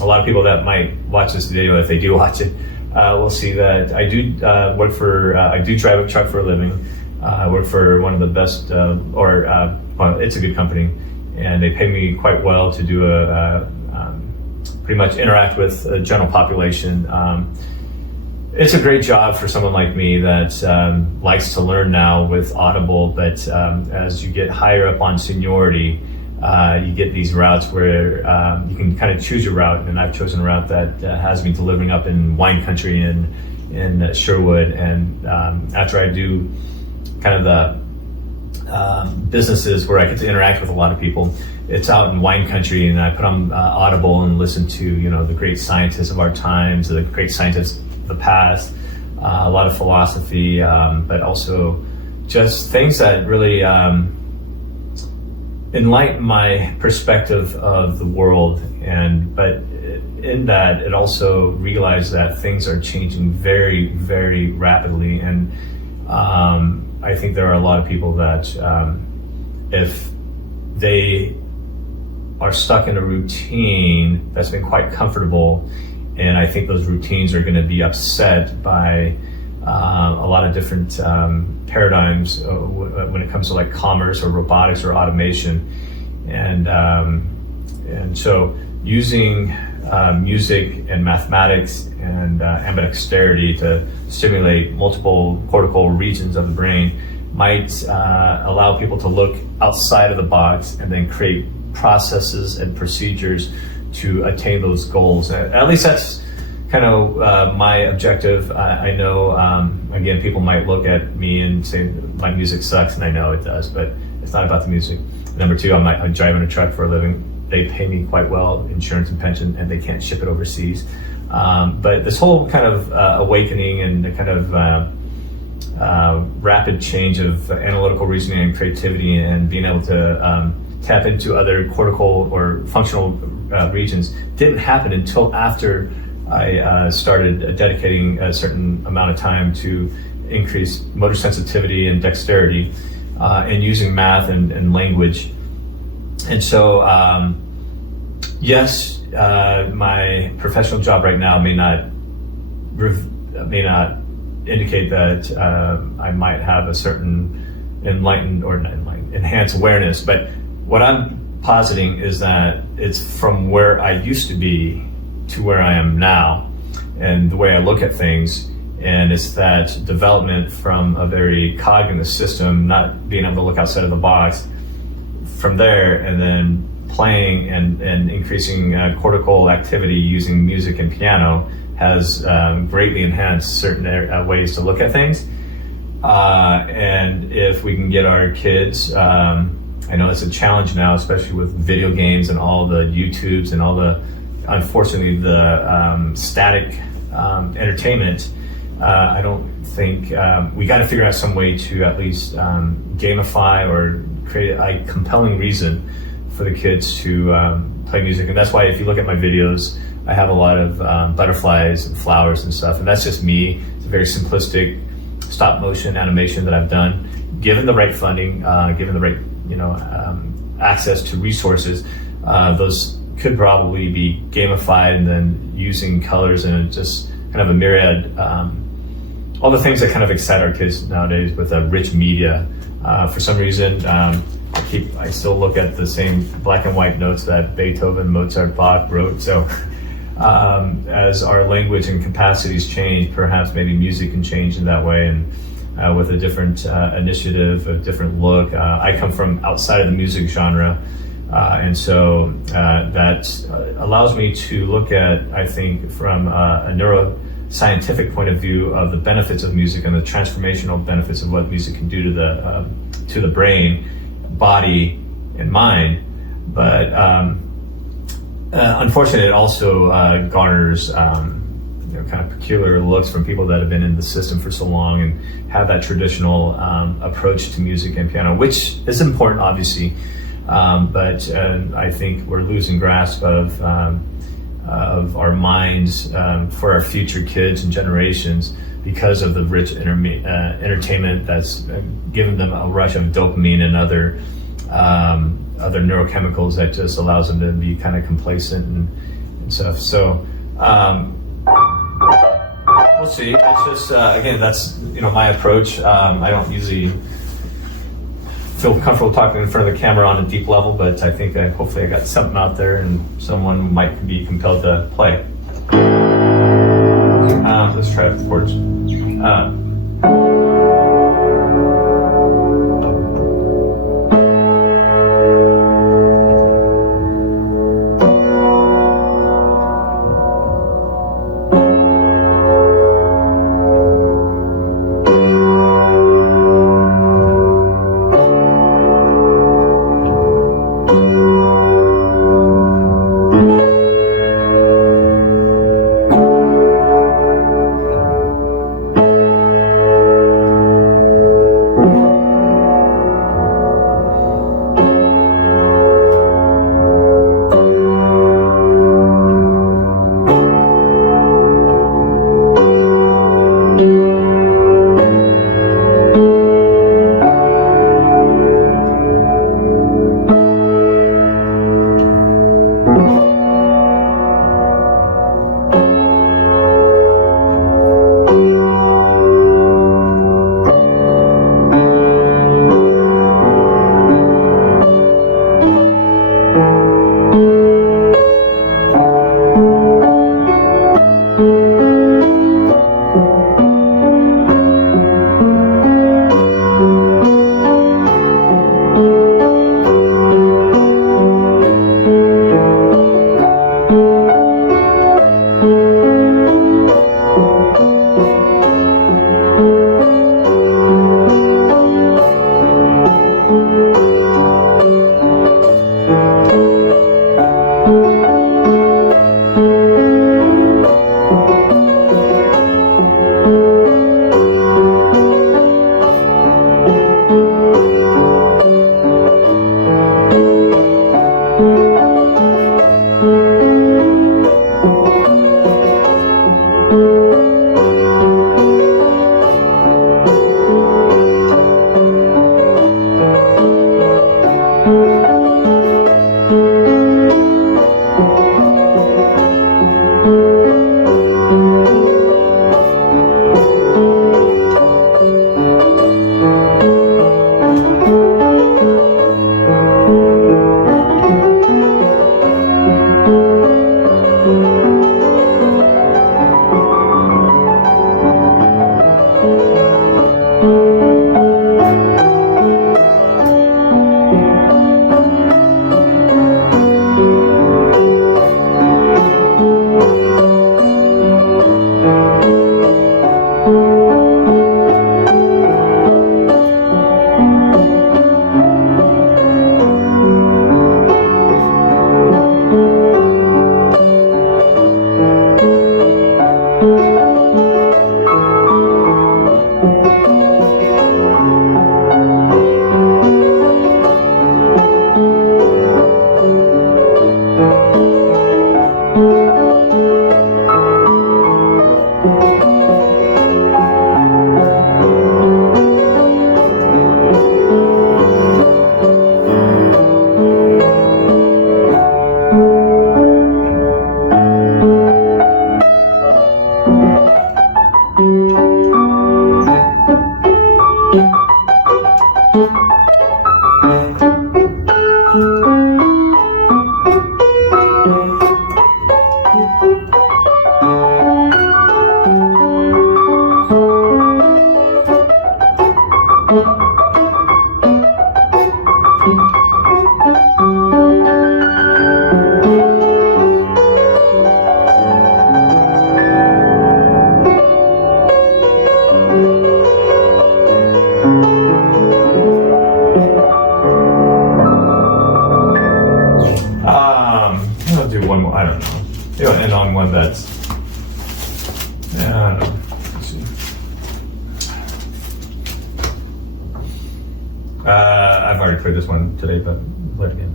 a lot of people that might watch this video, if they do watch it, will see that I do I do drive a truck for a living. I work for one of the best, it's a good company, and they pay me quite well to do pretty much interact with the general population. It's a great job for someone like me that likes to learn now with Audible, but as you get higher up on seniority, you get these routes where you can kind of choose your route, and I've chosen a route that has me delivering up in wine country in Sherwood, and after I do kind of the businesses where I get to interact with a lot of people, it's out in wine country, and I put on Audible and listen to the great scientists of our times, the great scientists the past, a lot of philosophy, but also just things that really enlighten my perspective of the world. But in that, it also realized that things are changing very, very rapidly, and I think there are a lot of people that if they are stuck in a routine that's been quite comfortable, and I think those routines are going to be upset by a lot of different paradigms when it comes to like commerce or robotics or automation, and so using music and mathematics and ambidexterity to stimulate multiple cortical regions of the brain might allow people to look outside of the box and then create processes and procedures to attain those goals. At least that's kind of my objective. I know, again, people might look at me and say my music sucks, and I know it does, but it's not about the music. Number two, I'm driving a truck for a living. They pay me quite well, insurance and pension, and they can't ship it overseas. But this whole kind of awakening and the kind of rapid change of analytical reasoning and creativity and being able to tap into other cortical or functional regions didn't happen until after I started dedicating a certain amount of time to increase motor sensitivity and dexterity and using math and language. And so, yes, my professional job right now may not indicate that I might have a certain enhanced awareness. But what I'm positing is that it's from where I used to be to where I am now, and the way I look at things. And it's that development from a very cognitive system, not being able to look outside of the box, from there, and then playing and increasing cortical activity using music and piano has greatly enhanced certain ways to look at things. And if we can get our kids, I know it's a challenge now, especially with video games and all the YouTubes and all the, unfortunately, the static entertainment. I don't think we got to figure out some way to at least gamify or create a compelling reason for the kids to play music. And that's why if you look at my videos, I have a lot of butterflies and flowers and stuff, and that's just me. It's a very simplistic stop motion animation that I've done. Given the right funding, given the right access to resources, those could probably be gamified, and then using colors and just kind of a myriad, all the things that kind of excite our kids nowadays with a rich media. For some reason, I still look at the same black and white notes that Beethoven, Mozart, Bach wrote. So as our language and capacities change, perhaps maybe music can change in that way, and with a different initiative, a different look. I come from outside of the music genre, and so that allows me to look at, I think, from a neuroscientific point of view of the benefits of music and the transformational benefits of what music can do to the brain, body, and mind. But unfortunately, it also garners kind of peculiar looks from people that have been in the system for so long and have that traditional approach to music and piano, which is important, obviously. But I think we're losing grasp of our minds for our future kids and generations because of the rich entertainment that's given them a rush of dopamine and other neurochemicals that just allows them to be kind of complacent and stuff. So we'll see. It's just again, that's my approach. I don't usually feel comfortable talking in front of the camera on a deep level, but I think that hopefully I got something out there and someone might be compelled to play. Let's try it with chords. I'll do one more. I don't know. Maybe I'll end on one that's. I don't know. Let's see. I've already played this one today, but I'll play it again.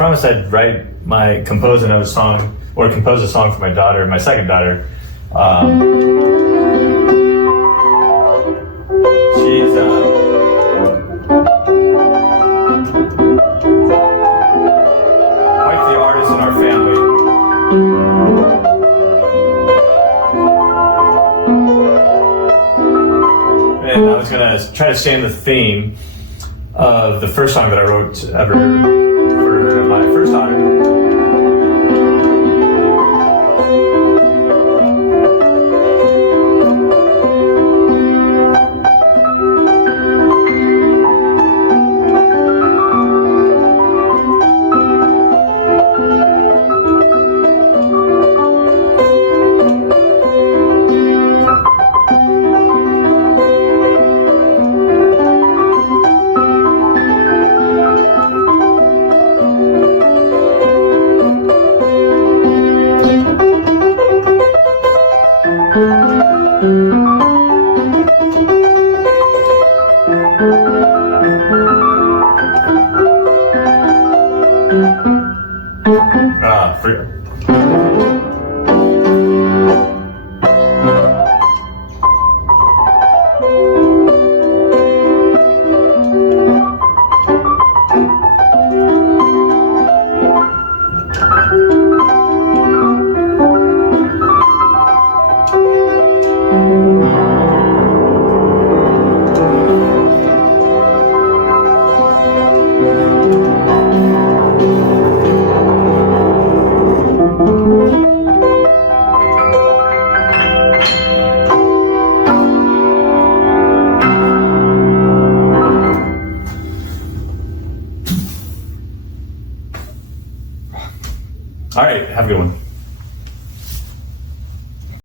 promised I'd compose another song, or compose a song for my daughter, my second daughter. She's quite the artist in our family. And I was going to try to stay in the theme of the first song that I wrote ever for my first daughter. All right, have a good one.